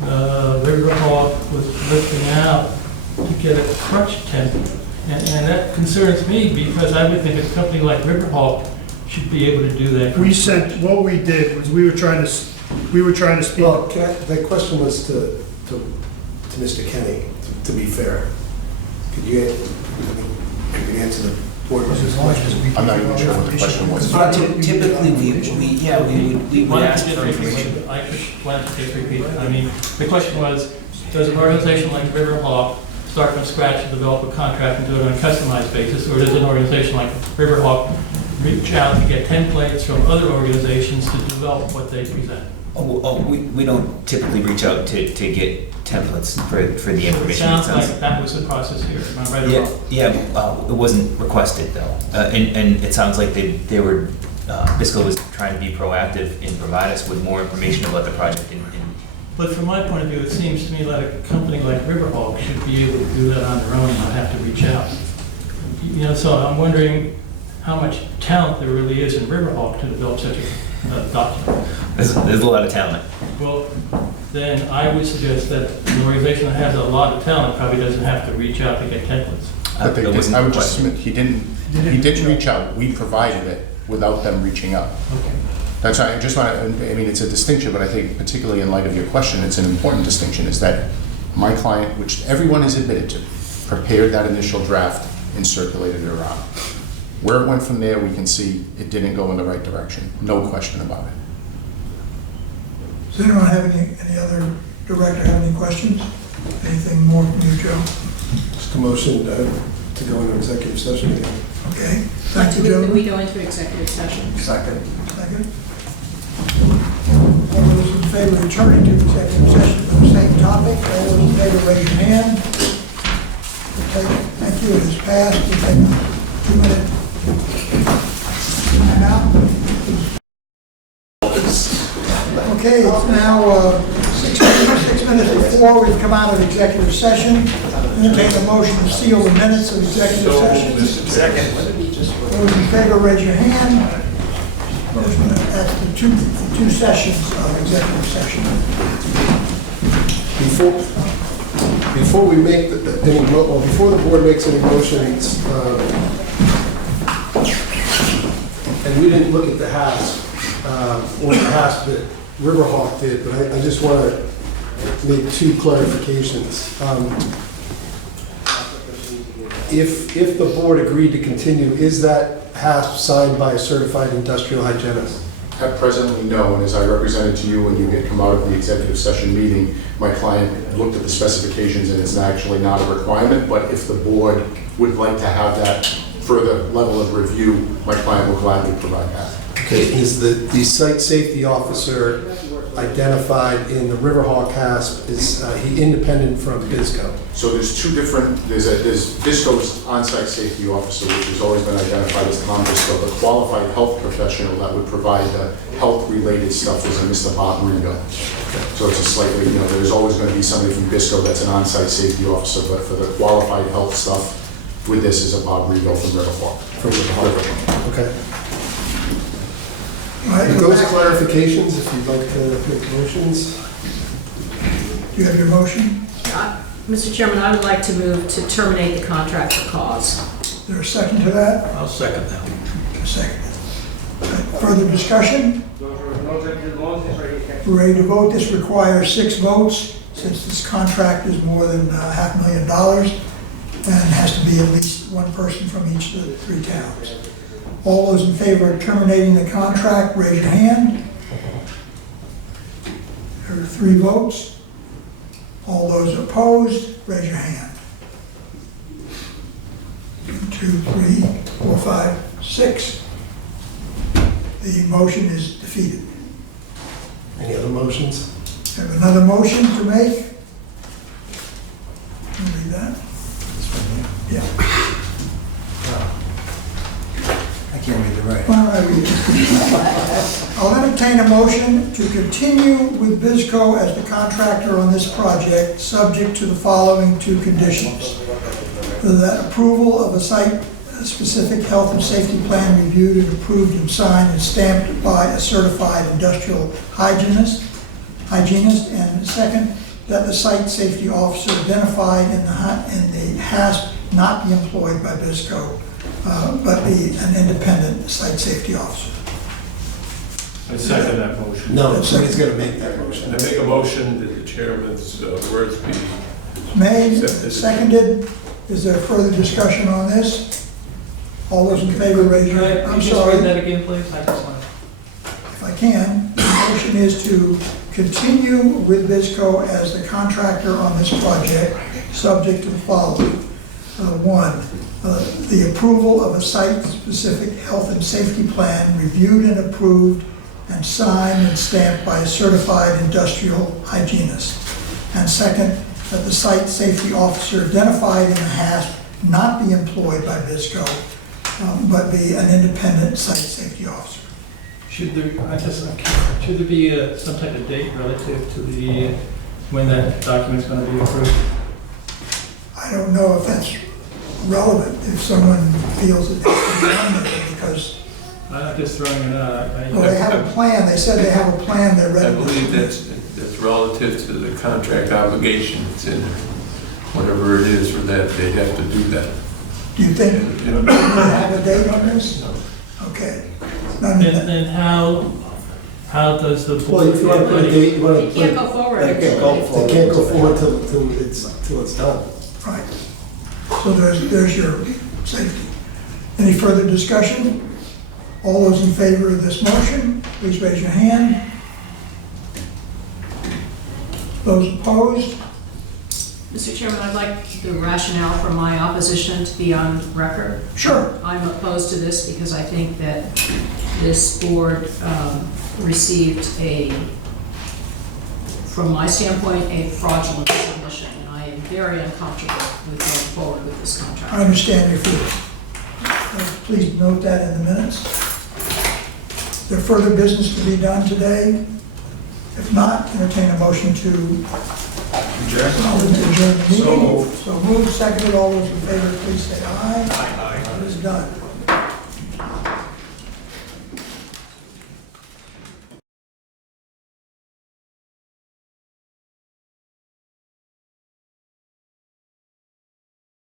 Riverhawk was looking out to get a crutch template. And that concerns me, because I would think a company like Riverhawk should be able to do that. What we did was we were trying to speak. Well, the question was to Mr. Kenny, to be fair. Could you answer the board member's question? I'm not even sure what the question was. Typically, we would ask for information. Why don't you just repeat it? I mean, the question was, does an organization like Riverhawk start from scratch and develop a contract and do it on a customized basis, or does an organization like Riverhawk reach out to get templates from other organizations to develop what they present? We don't typically reach out to get templates for the information. It sounds like that was the process here, am I right or wrong? Yeah, it wasn't requested though. And it sounds like they were, Bristol was trying to be proactive and provide us with more information about the project. But from my point of view, it seems to me like a company like Riverhawk should be able to do that on their own and not have to reach out. So I'm wondering how much talent there really is in Riverhawk to develop such a document. There's a lot of talent. Well, then I would suggest that an organization that has a lot of talent probably doesn't have to reach out to get templates. But That wasn't I the would just question. submit, he didn't reach out. We provided it without them reaching out. Okay. That's why I just want to, I mean, it's a distinction, but I think particularly in light of your question, it's an important distinction, is that my client, which everyone is admitted to, prepared that initial draft and circulated it around. Where it went from there, we can see it didn't go in the right direction. No question about it. Does anyone have any other director have any questions? Anything more from you, Joe? Just a motion to go into executive session again. Okay, thank you, Joe. We go into executive session. Second. Second. All those in favor of returning to executive session for the same topic, all those in favor raise your hand. Thank you, it is passed. We'll take a 2-minute time out. Okay, it's now 6 minutes before we've come out of executive session. Entertain a motion to seal the minutes of executive session. Second. Those in favor raise your hand. That's the two sessions of executive session. Before we make before the board makes any motions, and we didn't look at the HASP, or the HASP that Riverhawk did, but I just want to make two clarifications. If the board agreed to continue, is that HASP signed by a certified industrial hygienist? At presently, no, and as I represented to you when you had come out of the executive session meeting, my client looked at the specifications and it's actually not a requirement, but if the board would like to have that further level of review, my client will gladly provide that. Okay, is the site safety officer identified in the Riverhawk HASP, is he independent from BISCO? So there's two different, there's BISCO's on-site safety officer, which has always been identified as Tom BISCO. The qualified health professional that would provide the health-related stuff is a Mr. Bob Ringo. So it's a slightly, there's always going to be somebody from BISCO that's an on-site safety officer, but for the qualified health stuff, with this is a Bob Ringo from Riverhawk. Okay. All right, With those clarifications, if you'd like to make motions. do you have your motion? Mr. Chairman, I would like to move to terminate the contract for cause. Is there a second to that? I'll second that. A second. All right, further discussion? We're ready to vote. This requires 6 votes, since this contract is more than $500,000, and has to be at least one person from each of the 3 towns. All those in favor of terminating the contract, raise your hand. There are 3 votes. All those opposed, raise your hand. 1, 2, 3, 4, 5, 6. The motion is defeated. Any other motions? Have another motion to make? Can you read that? Yeah. I can't read the right. Why don't I read it? I'll entertain a motion to continue with BISCO as the contractor on this project, subject to the following 2 conditions. That approval of a site-specific health and safety plan reviewed and approved and signed and stamped by a certified industrial hygienist, and second, that the site safety officer identified in the HASP not be employed by BISCO, but be an independent site safety officer. I second that motion. No, somebody's going to make that motion. I make a motion that the chairman's words be Made, accepted. seconded. Is there further discussion on this? All those in favor, raise your hand. I'm Could you just sorry, read that again, please? I just want if I can. The motion is to continue with BISCO as the contractor on this project, subject to the following. 1, the approval of a site-specific health and safety plan reviewed and approved and signed and stamped by a certified industrial hygienist. And second, that the site safety officer identified in the HASP not be employed by BISCO, but be an independent site safety officer. Should there be some type of date relative to when that document's going to be approved? I don't know if that's relevant, if someone feels that they should be on there, because, I'm just throwing it out. well, they have a plan, they said they have a plan, they're I ready. believe that's relative to the contract obligations and whatever it is for that, they have to do that. Do you think we have a date on this? Okay. None of that. And how does the Well, board? if you want to put a date, you want You to can't put, go forward. they can't go forward till it's done. Right. So there's your safety. Any further discussion? All those in favor of this motion, please raise your hand. Those opposed? Mr. Chairman, I'd like the rationale for my opposition to be on record. Sure. I'm opposed to this because I think that this board received from my standpoint, a fraudulent submission, and I am very uncomfortable with going forward with this contract. I understand your feeling. Please note that in the minutes. Is there further business to be done today? If not, entertain a motion to adjourn the meeting. So moved, seconded. All those in favor, please say aye. Aye. It is done.